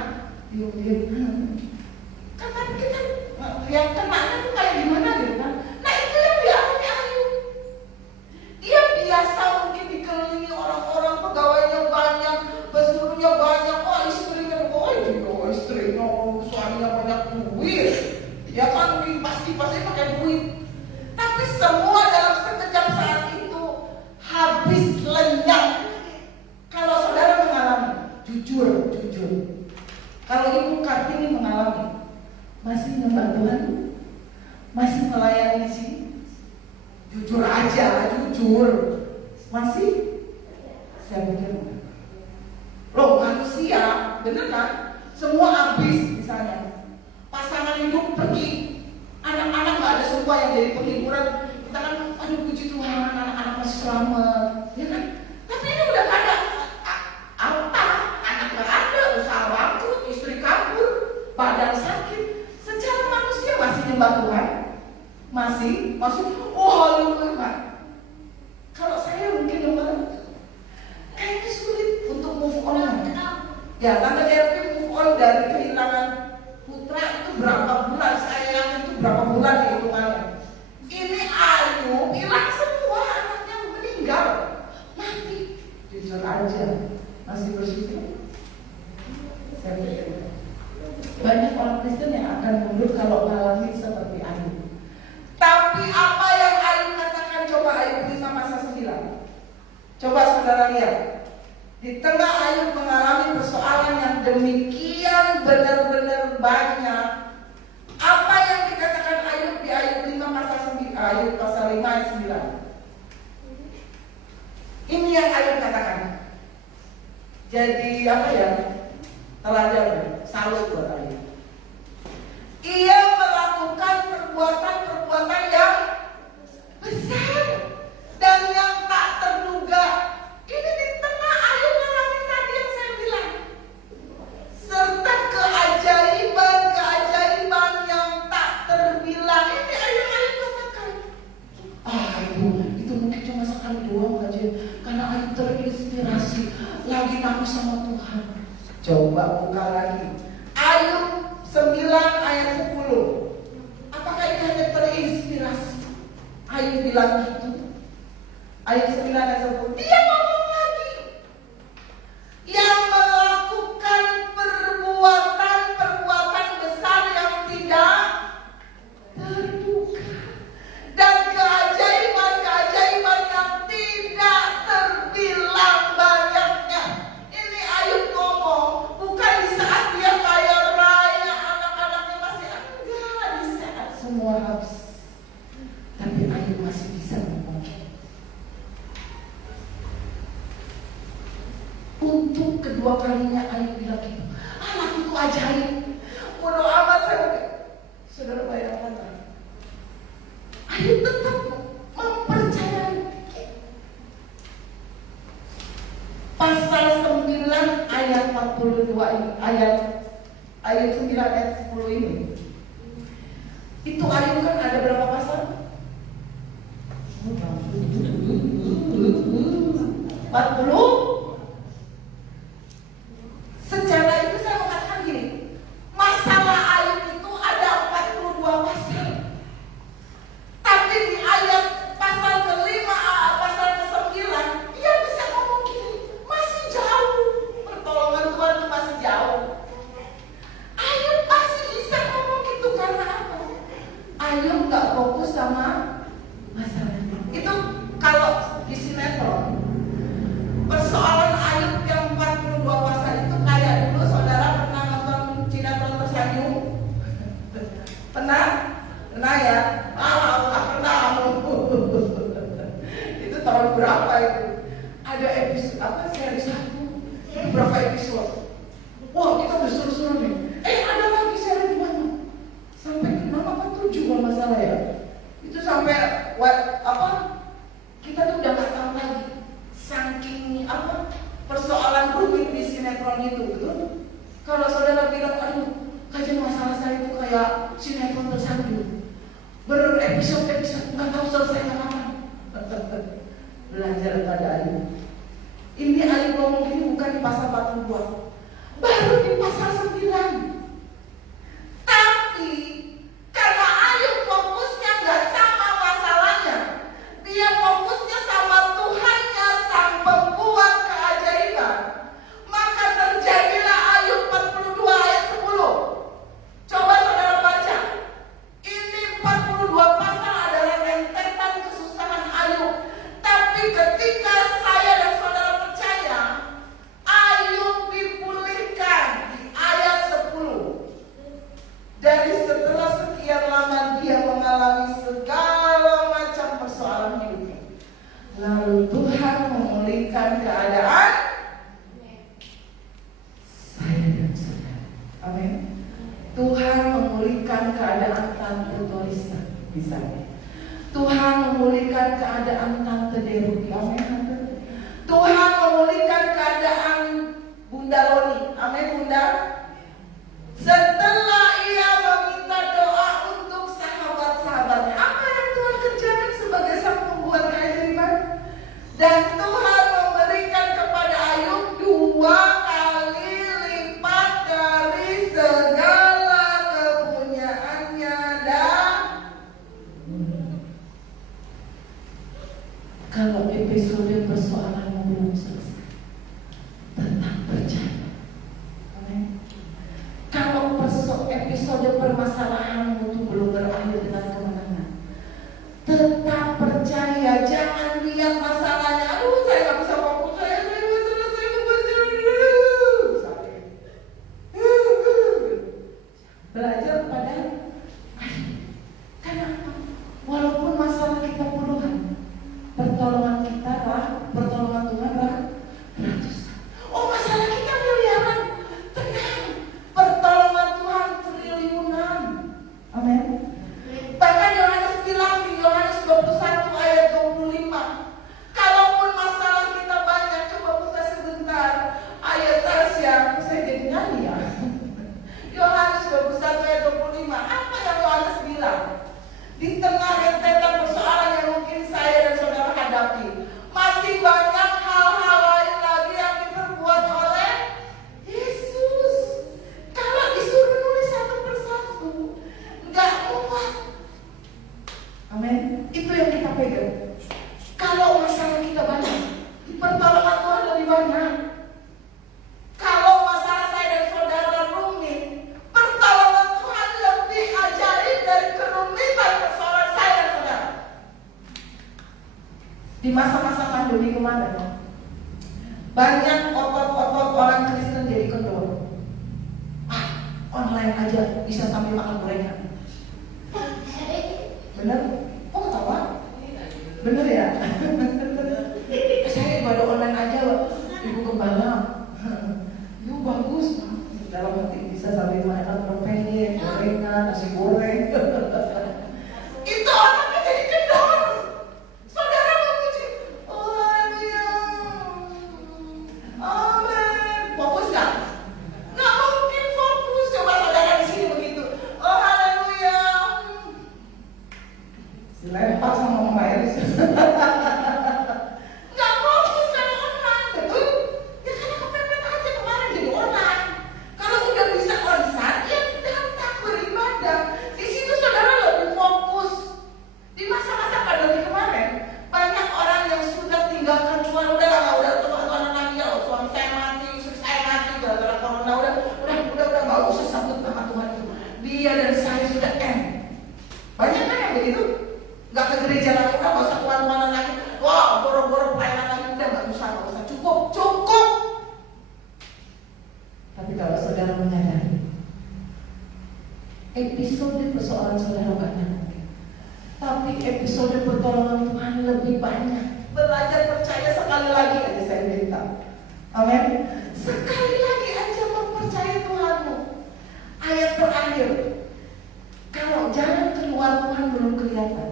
diam-diam. Kan tapi kita yang kenanya tuh kayak gimana gitu kan? Nah itu yang dialami Ayub. Dia biasa mungkin dikelilingi orang-orang, pegawainya banyak, pesuruhnya banyak, istrinya, suaminya banyak duit. Ya kan pasti pakai duit. Tapi semua dalam sekejap saat itu habis lenyap. Kalau saudara mengalami, jujur. Kalau Ibu Kartini mengalami, masih nyembah Tuhan? Masih melayani di sini? Jujur aja, jujur. Masih? Saya pikir loh manusia, bener kan? Semua habis misalnya. Pasangan hidup pergi, anak-anak nggak ada semua yang jadi penghiburan. Kita kan, aduh puji Tuhan, anak-anak masih selamat, ya kan? Tapi ini udah nggak ada apa, anak nggak ada, usaha bangkrut, istri kabur, badan sakit. Secara manusia masih nyembah Tuhan, masih, haleluya. Kalau saya mungkin nyembah, kayaknya sulit untuk move on. Ya, Tante Gerti move on dari kehilangan putra itu berapa bulan? Saya yakin itu berapa bulan hitungannya. Ini Ayub hilang semua, anaknya meninggal. Maka Banyak orang Kristen yang akan mundur kalau mengalami seperti Ayub. Tapi apa yang Ayub katakan? Coba Ayub 5 pasal 9. Coba saudara lihat. Di tengah Ayub mengalami persoalan yang demikian benar-benar banyak, apa yang dikatakan Ayub di Ayub 5 pasal 9, Ayub pasal 5 ayat 9. Ini yang Ayub katakan. Jadi apa ya? Teladan, salut buat Ayub. Ia melakukan perbuatan-perbuatan yang besar dan yang tak terduga. Ini di tengah Ayub mengalami tadi yang saya bilang, serta keajaiban-keajaiban yang tak terbilang. Ini Ayub katakan, itu mungkin cuma sekali doang aja, karena Ayub terinspirasi lagi nangis sama Tuhan. Coba buka lagi Ayub 9 ayat 10. Apakah ini hanya terinspirasi? Ayub bilang gitu. Ayub 9 ayat 10. Dia ngomong lagi, yang melakukan perbuatan besar yang tidak terduga dan keajaiban-keajaiban yang tidak terbilang banyaknya. Ini Ayub ngomong bukan di saat dia kaya raya, anak-anaknya masih enggak, di saat semua habis. Tapi Ayub masih bisa ngomong. Untuk kedua kalinya Ayub bilang gitu, anak itu ajaib. Bodoh amat saya. Saudara bayangkan, Ayub tetap mempercayai. Pasal 9 ayat 42 ini, ayat 9 ayat 10 ini. Itu Ayub kan ada berapa pasal? 40. Secara itu saya mengatakan gini, masalah Ayub itu ada 42 pasal. Tapi di ayat pasal ke-5, pasal ke-9, dia bisa ngomong gini, masih jauh. Pertolongan Tuhan itu masih jauh. Ayub masih bisa ngomong gitu karena apa? Ayub gak fokus sama masalah itu. Kalau di sinetron, persoalan Ayub yang 42 pasal itu kayak dulu saudara pernah nonton sinetron Tersanjung? Pernah? Pernah ya? Pernah. Itu tahun berapa itu? Ada episode apa? Seri 1. Berapa episode? Wah, kita udah suruh-suruh nih. Ada lagi seri 2. Sampai 6 apa 7 kalau nggak salah ya. Itu sampai kita tuh udah nggak tahu lagi. Saking persoalan rumit di sinetron itu, betul? Kalau saudara bilang, aduh, kajian masalah saya itu kayak sinetron Tersanjung, berepisode-episode, nggak tahu selesainya kapan. Belajar pada Ayub. Ini Ayub ngomong ini bukan di pasal 42, baru di pasal 9. Tapi karena Ayub fokusnya nggak sama masalahnya, dia fokusnya sama Tuhannya, sang pembuat keajaiban. Maka terjadilah Ayub 42 ayat 10. Coba saudara baca. Ini 42 pasal adalah rentetan kesusahan Ayub. Tapi ketika saya dan saudara percaya, Ayub dipulihkan di ayat 10. Dari setelah sekian lama dia mengalami segala macam persoalan hidupnya, lalu Tuhan memulihkan keadaan saya dan saudara. Amin. Tuhan memulihkan keadaan Tante Torisa misalnya. Tuhan memulihkan keadaan Tante Deruti. Amin. Tuhan memulihkan keadaan Bunda Loni. Amin Bunda. Setelah ia meminta doa untuk sahabat-sahabatnya, apa yang Tuhan kerjakan sebagai sang pembuat keajaiban? Dan Tuhan memberikan kepada Ayub 2 kali lipat dari segala kepunyaannya. Dan kalau episode persoalanmu belum selesai, tetap percaya. Amin. permasalahanmu itu belum berakhir dengan kemenangan, tetap percaya, jangan lihat masalahnya. Aduh, saya nggak bisa fokus, saya selesai membaca. Sakit. Belajar pada karena apa? Walaupun masalah kita puluhan, pertolongan kita pertolongan Tuhan ratusan. Oh, masalah kita miliaran, tenang, pertolongan Tuhan triliunan. Amin. Bahkan Yohanes bilang di Yohanes 21 ayat 25, kalaupun masalah kita banyak, coba buka sebentar ayat Tasya, saya jadi nyanyi ya. Yohanes 21 ayat 25, apa yang Yohanes bilang? Di tengah rentetan persoalan yang mungkin saya dan saudara hadapi, masih banyak hal-hal lain lagi yang diperbuat oleh Yesus. Kalau disuruh nulis satu persatu, nggak muat. Amin. Itu yang kita pegang. Kalau masalah kita banyak, pertolongan Tuhan lebih banyak. Kalau masalah saya dan saudara rumit, pertolongan Tuhan lebih ajaib dari kerumitan persoalan saya dan saudara. Di masa-masa pandemi kemarin, banyak otot-otot orang Kristen jadi kendor. Online aja bisa sambil makan gorengan. Bener? Oh, ketawa? Bener ya? Saya ibadah online aja, Ibu Gembala. Yuk bagus, dalam hati bisa sambil makan rempeyek, gorengan, nasi goreng. Itu anaknya jadi kendor. Saudara memuji, oh haleluya, amin. Fokus nggak? Nggak mungkin fokus. Coba saudara di sini begitu, oh haleluya. Dilempar sama Mama Eris. Nggak fokus sama online, betul? Ya karena kepepet aja kemarin jadi online. Kalau udah bisa onsite, ya datang beribadah. Di situ saudara lebih fokus. Di masa-masa pandemi kemarin, banyak orang yang sudah tinggalkan Tuhan. Udah Tuhan lagi ya, suami saya mati, istri saya mati, gara-gara corona. Udah nggak usah sambut sama Tuhan itu. Dia dan saya sudah end. Banyak kan yang begitu? Nggak ke gereja lagi, nggak usah Tuhan lagi. Wah, boro-boro pelayanan lagi, udah nggak usah. Cukup. Tapi kalau saudara menyadari, episode persoalan saudara banyak, tapi episode pertolongan Tuhan lebih banyak. Belajar percaya sekali lagi aja saya minta. Amin. Sekali lagi aja mempercayai Tuhanmu. Ayat terakhir, kalau jalan keluar Tuhan belum kelihatan,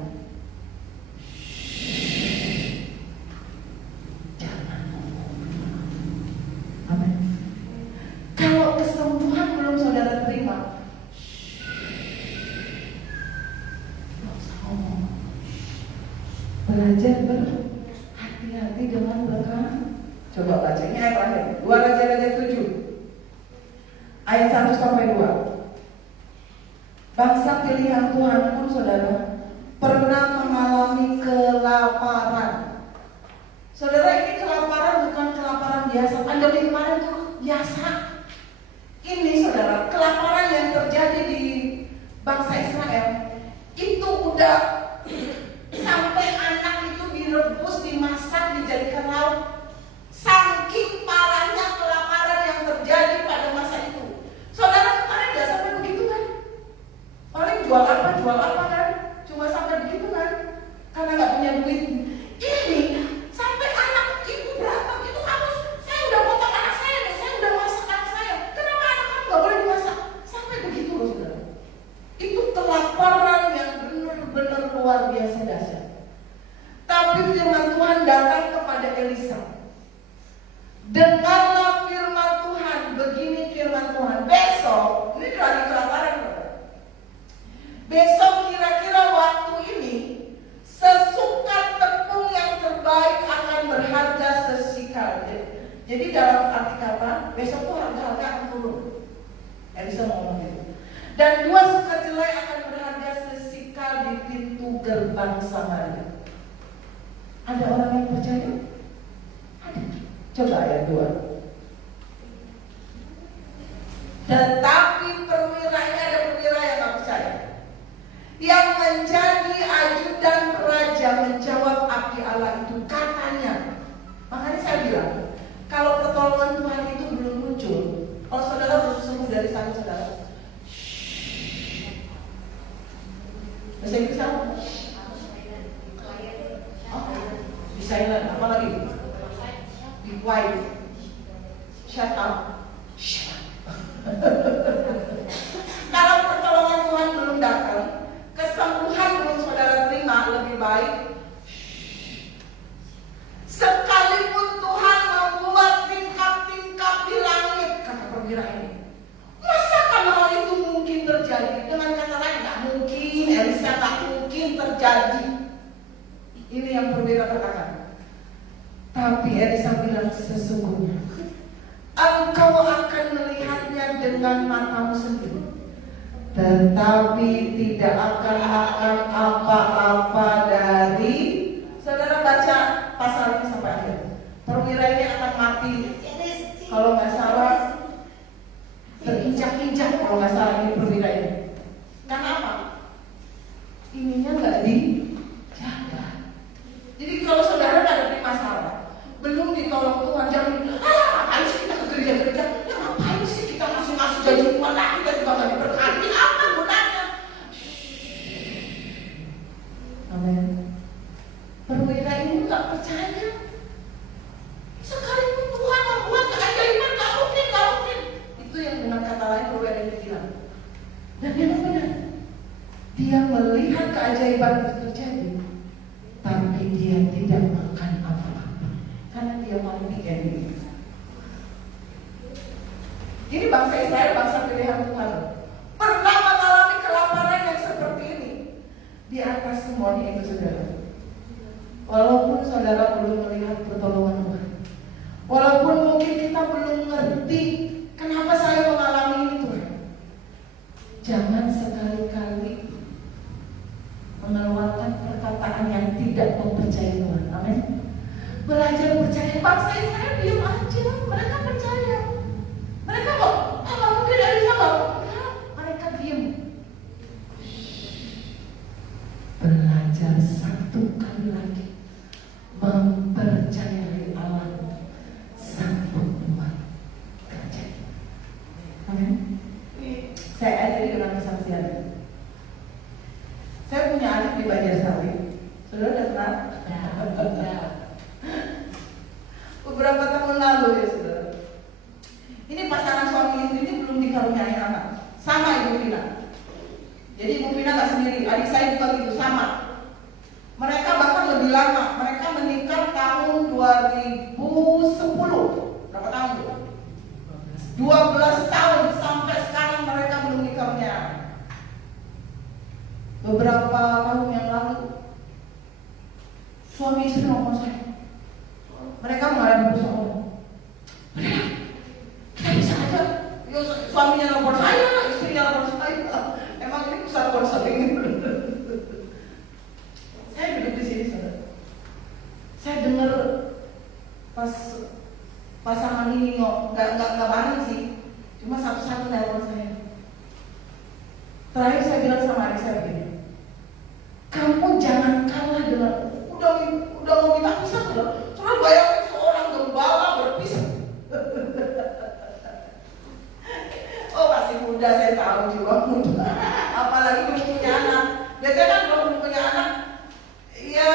jangan ngomong. Amin. Kalau kesembuhan belum saudara terima, nggak usah ngomong. Belajar berhati-hati dengan berkah. Coba baca ini ayat terakhir, 2 Raja-Raja 7 ayat 1-2. Bangsa pilihan Tuhan pun saudara pernah mengalami kelaparan. Saudara, ini kelaparan bukan kelaparan biasa. Pandemi kemarin itu biasa. Ini saudara, kelaparan yang terjadi di bangsa Israel itu udah sampai anak itu direbus, dimasak, dijadikan lauk. Saking parahnya kelaparan yang terjadi pada masa itu. Saudara, kemarin nggak sampai begitu kan? Paling jual apa kan? Cuma sampai begitu kan? Karena nggak punya duit. Ini sampai anak ibu berantem itu harus, saya udah potong anak saya nih, saya udah masak anak saya. Kenapa anak kamu nggak boleh dimasak? Sampai begitu loh saudara. Itu kelaparan yang benar-benar luar biasa dahsyat. Tapi firman Tuhan datang kepada Elisa. Dengarlah firman Tuhan, begini firman Tuhan. Besok, ini lagi kelaparan saudara. Besok kira-kira waktu ini, sesukat tepung yang terbaik akan berharga sesikal. Jadi dalam arti kata, besok tuh harga-harga akan turun. Elisa ngomong gitu. Dan 2 sukat jelai akan berharga sesikal di pintu gerbang Samaria. Ada orang yang percaya? Ada. Coba ayat 2. Tetapi perwira, ini ada perwira yang gak percaya. Bahasa Inggris apa? Oh, be silent. Apa lagi? Be quiet. Shut up. Shut up. Kalau pertolongan Tuhan belum datang, kesembuhan belum saudara terima, lebih baik sekalipun Tuhan membuat tingkap-tingkap di langit, kata perwira ini, masakan hal itu mungkin terjadi? Dengan kata lain, nggak mungkin, Elisa nggak mungkin terjadi. Ini yang perwira katakan. Tapi Elisa bilang, sesungguhnya engkau akan melihatnya dengan matamu sendiri, tetapi tidak akan makan apa-apa dari. Saudara baca pasal ini sampai akhir. Perwira ini akan mati, kalau nggak salah terinjak-injak, kalau nggak salah ini perwira ini. Karena apa? Ininya nggak dijaga. Jadi kalau saudara ada masalah, belum ditolong Tuhan, jangan ngapain sih kita ke gereja-gereja? Ya ngapain sih kita masih janji Tuhan lagi, kita juga nggak diberkati, apa gunanya? Amin. Perwira ini nggak percaya. Sekalipun Tuhan membuat keajaiban, nggak mungkin. Itu yang dengan kata lain perwira ini bilang. Dan dia benar. Dia melihat keajaiban itu terjadi, tapi dia tidak makan apa-apa karena dia mati ini. Ini bangsa Israel, bangsa pilihan Tuhan, pernah mengalami kelaparan yang seperti ini. Di atas semuanya itu, saudara, walaupun saudara belum melihat pertolongan Tuhan, walaupun mungkin kita belum ngerti kenapa saya mengalami ini, Tuhan, jangan sekali-kali mengeluarkan perkataan yang tidak mempercayai Tuhan. Amin. Belajar percaya. Bangsa Israel diam aja, mereka percaya. Mereka kok, nggak mungkin Elisa nggak. Mereka diam. Belajar satu kali lagi mempercayai Allah sang pembuat kerja. Amin. Saya ajari dengan kesaksian. Saya punya adik di Banjarsari. Saudara udah kenal? Beberapa tahun lalu ya, saudara. Ini pasangan suami istri ini belum dikaruniai anak. Sama Ibu Vina. Jadi Ibu Vina nggak sendiri. Adik saya juga gitu, sama. Mereka bahkan lebih lama. Mereka menikah tahun 2010. Berapa tahun tuh? 12 tahun. Sampai sekarang mereka belum dikaruniai anak. Beberapa tahun yang lalu, suami istri ngomong saya, mereka mengalami persoalan. Kita bisa aja, ya, suaminya nelfon saya, istrinya nelfon saya. Emang ini pusat konseling. Saya duduk di sini, saudara. Saya dengar pas pasangan ini nggak bareng sih, cuma satu-satu nelfon saya. Terakhir saya bilang sama adik saya begini, kamu jangan kalah dengan udah mau minta pisah, saudara. Soalnya bayangin seorang gembala berpisah. Oh masih muda, saya tahu juga muda. Apalagi belum punya anak. Biasanya kan kalau belum punya anak, ya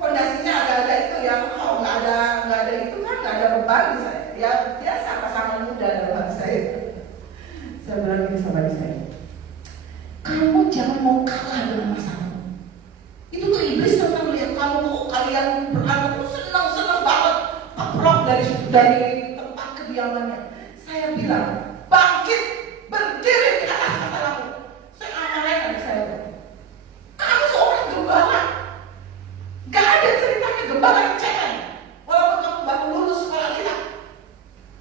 fondasinya ada itu ya. Kalau nggak ada itu kan nggak ada beban saya. Ya biasa pasangan muda dalam hati saya. Saya bilang ini sama adik saya, kamu jangan mau kalah dengan masalah. Itu tuh iblis senang lihat kamu, kalian beranak tuh senang banget peplok dari tempat kediamannya. Saya bilang, bangkit, berdiri di atas masalahmu. Saya amarahin adik saya. Kamu seorang gembala, gak ada ceritanya gembala yang cengeng. Walaupun kamu baru lulus sekolah kita,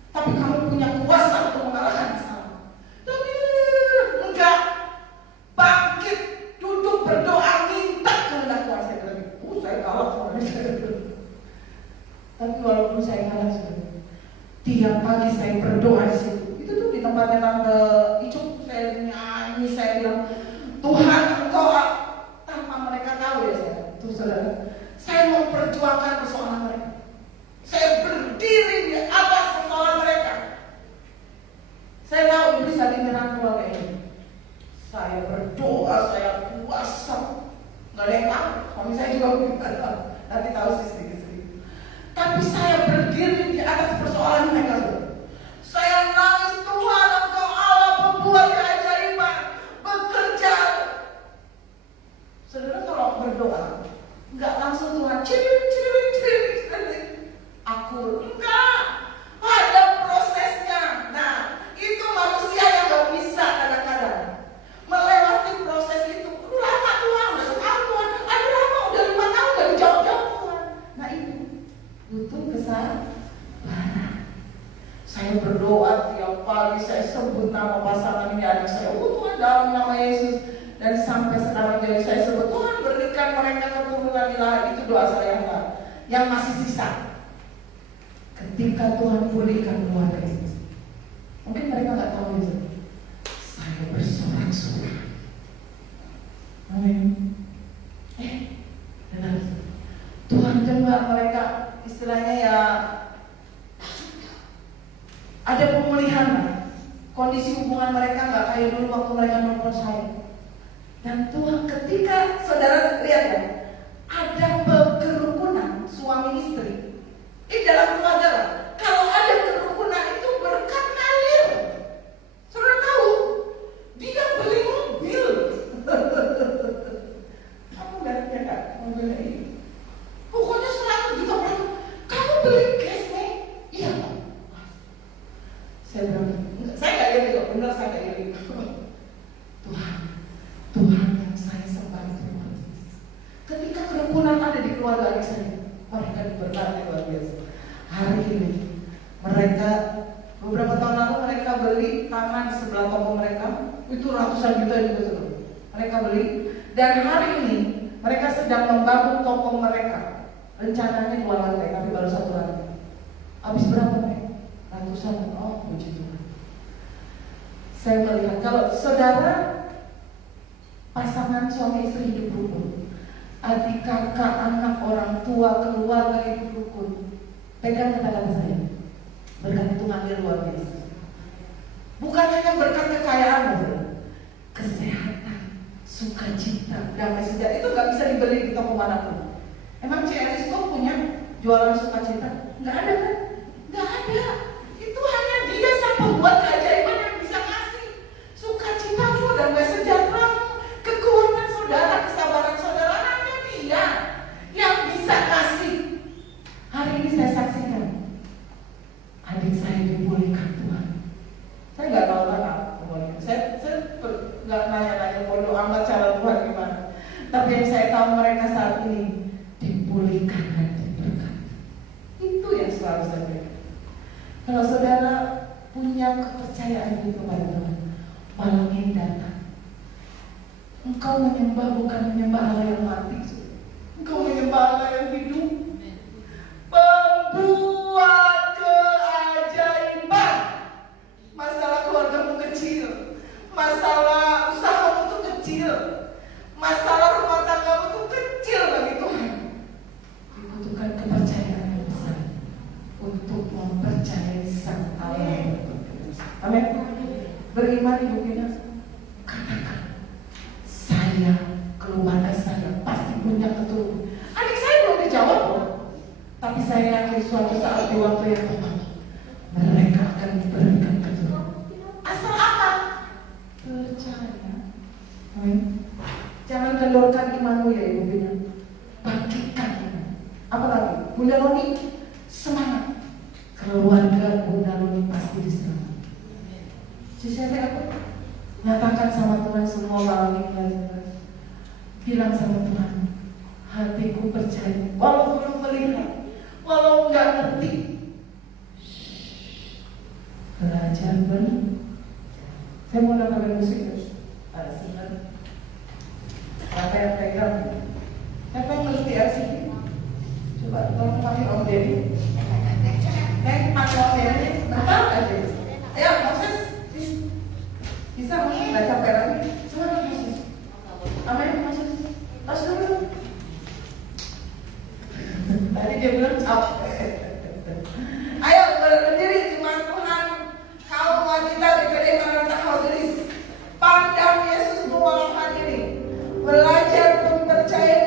tapi kamu punya kuasa untuk mengalahkan masalah. Tapi enggak. Bangkit, duduk berdoa, minta kehendak Tuhan. Saya bilang, saya kalah sama saya. Tapi walaupun saya kalah, tiap pagi saya berdoa di situ. Itu tuh di tempatnya Tante Icuk, saya nyanyi, saya bilang, Tuhan Engkau, tanpa mereka tahu ya saya. Tuh saudara, saya mau perjuangkan persoalan mereka. Saya berdiri di atas persoalan mereka. Saya tahu iblis lagi menyerang keluarga ini. Saya berdoa, saya puasa, Gak ada yang tahu. Suami saya juga bukan. Nanti tahu sih sedikit-sedikit. Tapi saya berdiri di atas persoalan mereka. Saya nangis, Tuhan Engkau Allah pembuat keajaiban, bekerja. Saudara kalau berdoa, nggak langsung Tuhan cirit. Aku enggak. Ada prosesnya. Nah, itu manusia yang nggak bisa kadang-kadang melewati proses itu. Udah lama Tuhan, udah setahun Tuhan, aduh lama udah 5 tahun udah jauh-jauh Tuhan. Nah itu butuh kesabaran. Saya berdoa tiap pagi, saya sebut nama pasangan ini adik saya. Tuhan dalam nama Yesus. Dan sampai sekarang jadi saya sebut Tuhan berikan mereka keturunan ilahi. Itu doa saya yang masih sisa. Ketika Tuhan pulihkan keluarga itu, mungkin mereka nggak tahu itu. Saya bersorak-sorak. Amin. Benar. Tuhan jenggal mereka, istilahnya ya ada pemulihan. Kondisi hubungan mereka nggak kayak dulu waktu mereka nonton saya. Dan Tuhan ketika saudara lihat ya, ada kerukunan suami istri. Dalam keluarga, kalau ada kerukunan itu berkat ngalir. Saudara tahu, dia beli mobil. Kamu lihat ya kak, mobilnya ini. Pokoknya 100 juta per tahun. Kamu beli cash nih? Iya Pak. Saya bilang, saya nggak iri kok, benar saya nggak iri. Tuhan yang saya sembah itu. Ketika kerukunan ada di keluarga adik saya, mereka diberkati luar biasa. Hari ini mereka beberapa tahun lalu mereka beli tanah di sebelah toko mereka, itu ratusan juta juga tuh. Mereka beli dan hari ini mereka sedang membangun toko mereka. Rencananya 2 lantai tapi baru 1 lantai. Habis berapa nih? Ratusan. Oh, puji Tuhan. Saya melihat kalau saudara pasangan suami istri hidup rukun, adik kakak, anak, orang tua, keluarga hidup rukun. Pegang kata-kata saya. Berkat itu ngambil luar biasa. Bukan hanya berkat kekayaan, kesehatan, sukacita, damai sejahtera itu nggak bisa dibeli di toko manapun. Emang CLS kok punya jualan sukacita? Nggak ada kan? Nggak ada. Itu hanya dia sang pembuat keajaiban yang bisa ngasih sukacitamu, damai sejahteramu, kekuatan saudara, kesabaran saudara, hanya dia yang bisa kasih. Hari ini saya saksikan adik saya dipulihkan Tuhan. Saya nggak tahu lah pokoknya. Saya nggak nanya-nanya bodoh amat cara Tuhan gimana. Tapi yang saya tahu mereka saat ini dipulihkan dan diberkati. Itu yang selalu saya berikan. Kalau saudara punya kepercayaan itu kepada Tuhan, malam ini datang. Engkau menyembah bukan menyembah Allah yang mati. Engkau menyembah Allah yang hidup. Membuat keajaiban. Masalah keluargamu kecil, masalah usahamu itu kecil, masalah rumah tanggamu itu kecil bagi Tuhan. Dibutuhkan kepercayaan yang besar untuk mempercayai Sang Allah. Amin. Beriman Ibu Pina, katakan saya, keluarga saya pasti punya keturunan. Adik saya belum dijawab loh. Tapi saya yakin suatu saat di waktu yang tepat mereka akan diberikan keturunan. Asal apa? Percaya. Amin. Jangan kendorkan imanmu ya Ibu Bina. Bangkitkan iman. Apa lagi? Bunda Loni semangat. Keluarga Bunda Loni pasti diselamatkan. Jadi aku nyatakan sama Tuhan semua malam ini. Bilang sama Tuhan, hatiku percaya. Walau belum melihat, walau nggak ngerti, belajar benar. Saya mau namakan musik ya. Apa yang pegang? Siapa yang ngerti RCD? Coba tolong pakai Om Deddy. Pakai Om Deddy, bentar aja. Ayo Moses, bisa Moses nggak capek lagi? Semangat Moses. Amin Moses. Tos dulu. Tadi dia bilang capek. Ayo berdiri jemaat Tuhan, kaum wanita GPD Maranatha Hauderis, pandang Yesus malam hari ini, belajar mempercayai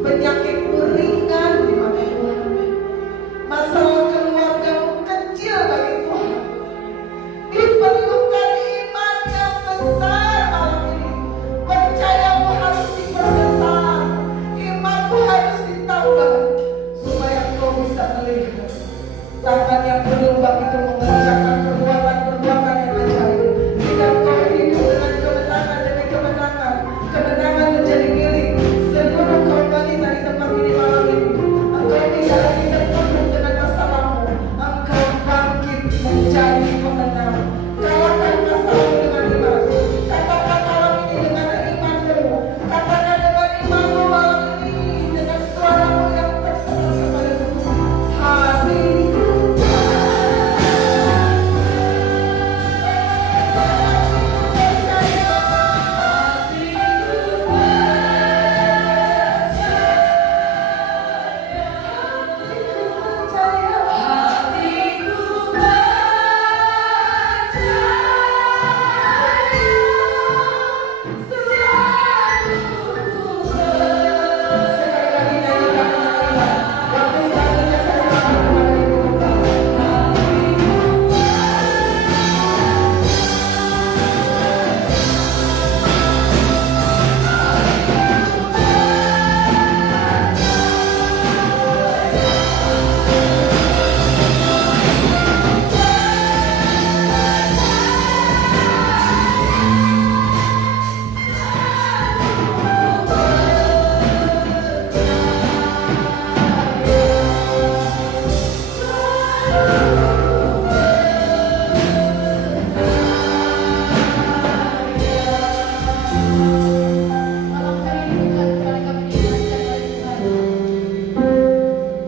penyakit ringan di mana Tuhan, masalah keluargamu kecil bagi Tuhan. Diperlukan iman yang besar malam ini. Percayamu harus diperbesar, imanmu harus ditambah supaya kau bisa melihat tangan yang berubah itu mengerjakan perbuatan-perbuatan yang ajaib. Jika kau hidup dengan kemenangan demi kemenangan, kemenangan menjadi milik seluruh kaum wanita di tempat ini malam ini. Engkau tidak lagi terpuruk dengan masalahmu, engkau bangkit menjadi pemenang. Kalahkan masalahmu dengan iman. Katakan malam ini dengan imanmu, katakan dengan imanmu malam ini, dengan suaramu yang terserak kepada Tuhan. Hari Malam hari ini Tuhan, kembali kami diingatkan oleh Tuhan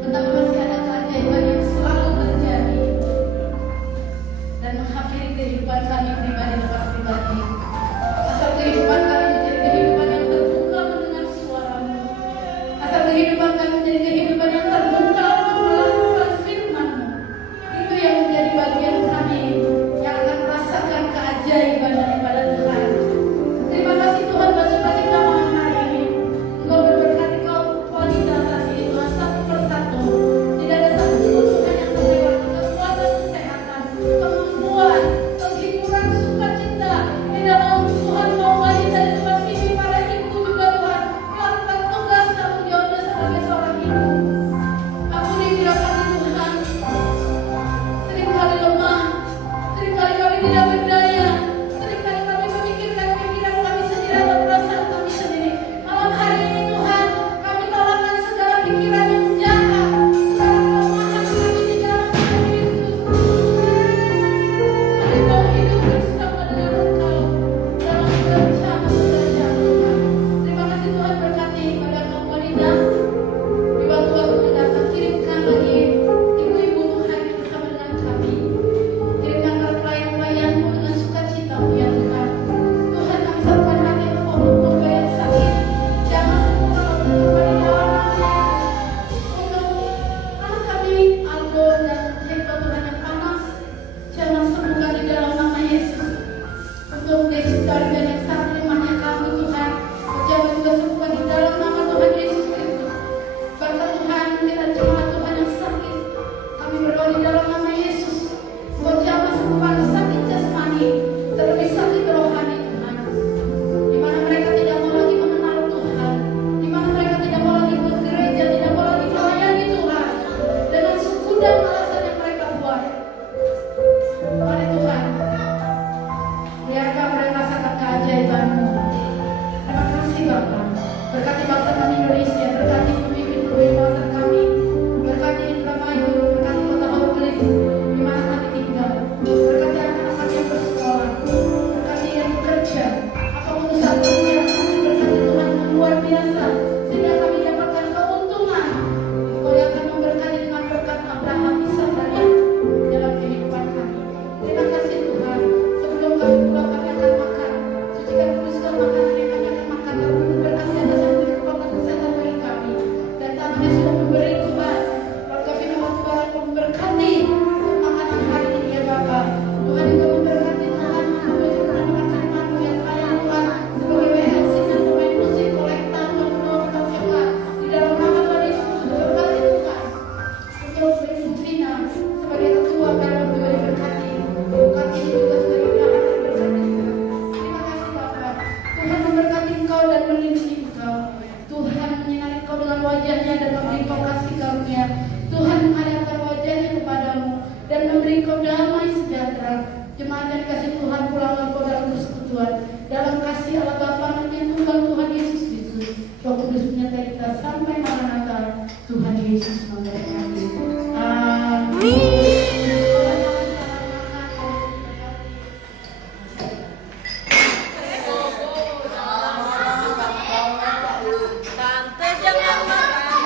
betapa masih ada keajaiban yang selalu terjadi dan menghampiri kehidupan kami pribadi lepas pribadi. Asal kehidupan kami menjadi kehidupan yang terbuka mendengar suara-Mu. Asal kehidupan kami menjadi kehidupan yang terbuka untuk melakukan firman-Mu. Itu yang menjadi bagian kami yang akan merasakan keajaiban daripada Tuhan. Terima kasih Tuhan buat sukacita malam hari ini. Engkau memberkati kaum wanita saat ini Tuhan satu persatu. Tidak ada satu pun Tuhan yang terlewati. Kekuatan, kesehatan, kemampuan, penghiburan, sukacita. Tidak mau Tuhan mau wanita di tempat ini, para ibu juga Tuhan melakukan tugas tanggung jawabnya sebagai seorang ibu. wajahnya dan memberi kau kasih karunia. Tuhan menghadapkan wajahnya kepadamu dan memberi kau damai sejahtera. Jemaat yang kasih Tuhan, pulanglah kau dalam persekutuan, dalam kasih Allah Bapa dan Tunggal Tuhan Yesus Kristus. Roh Kudus menyertai kita sampai malam Natal. Tuhan Yesus memberkati.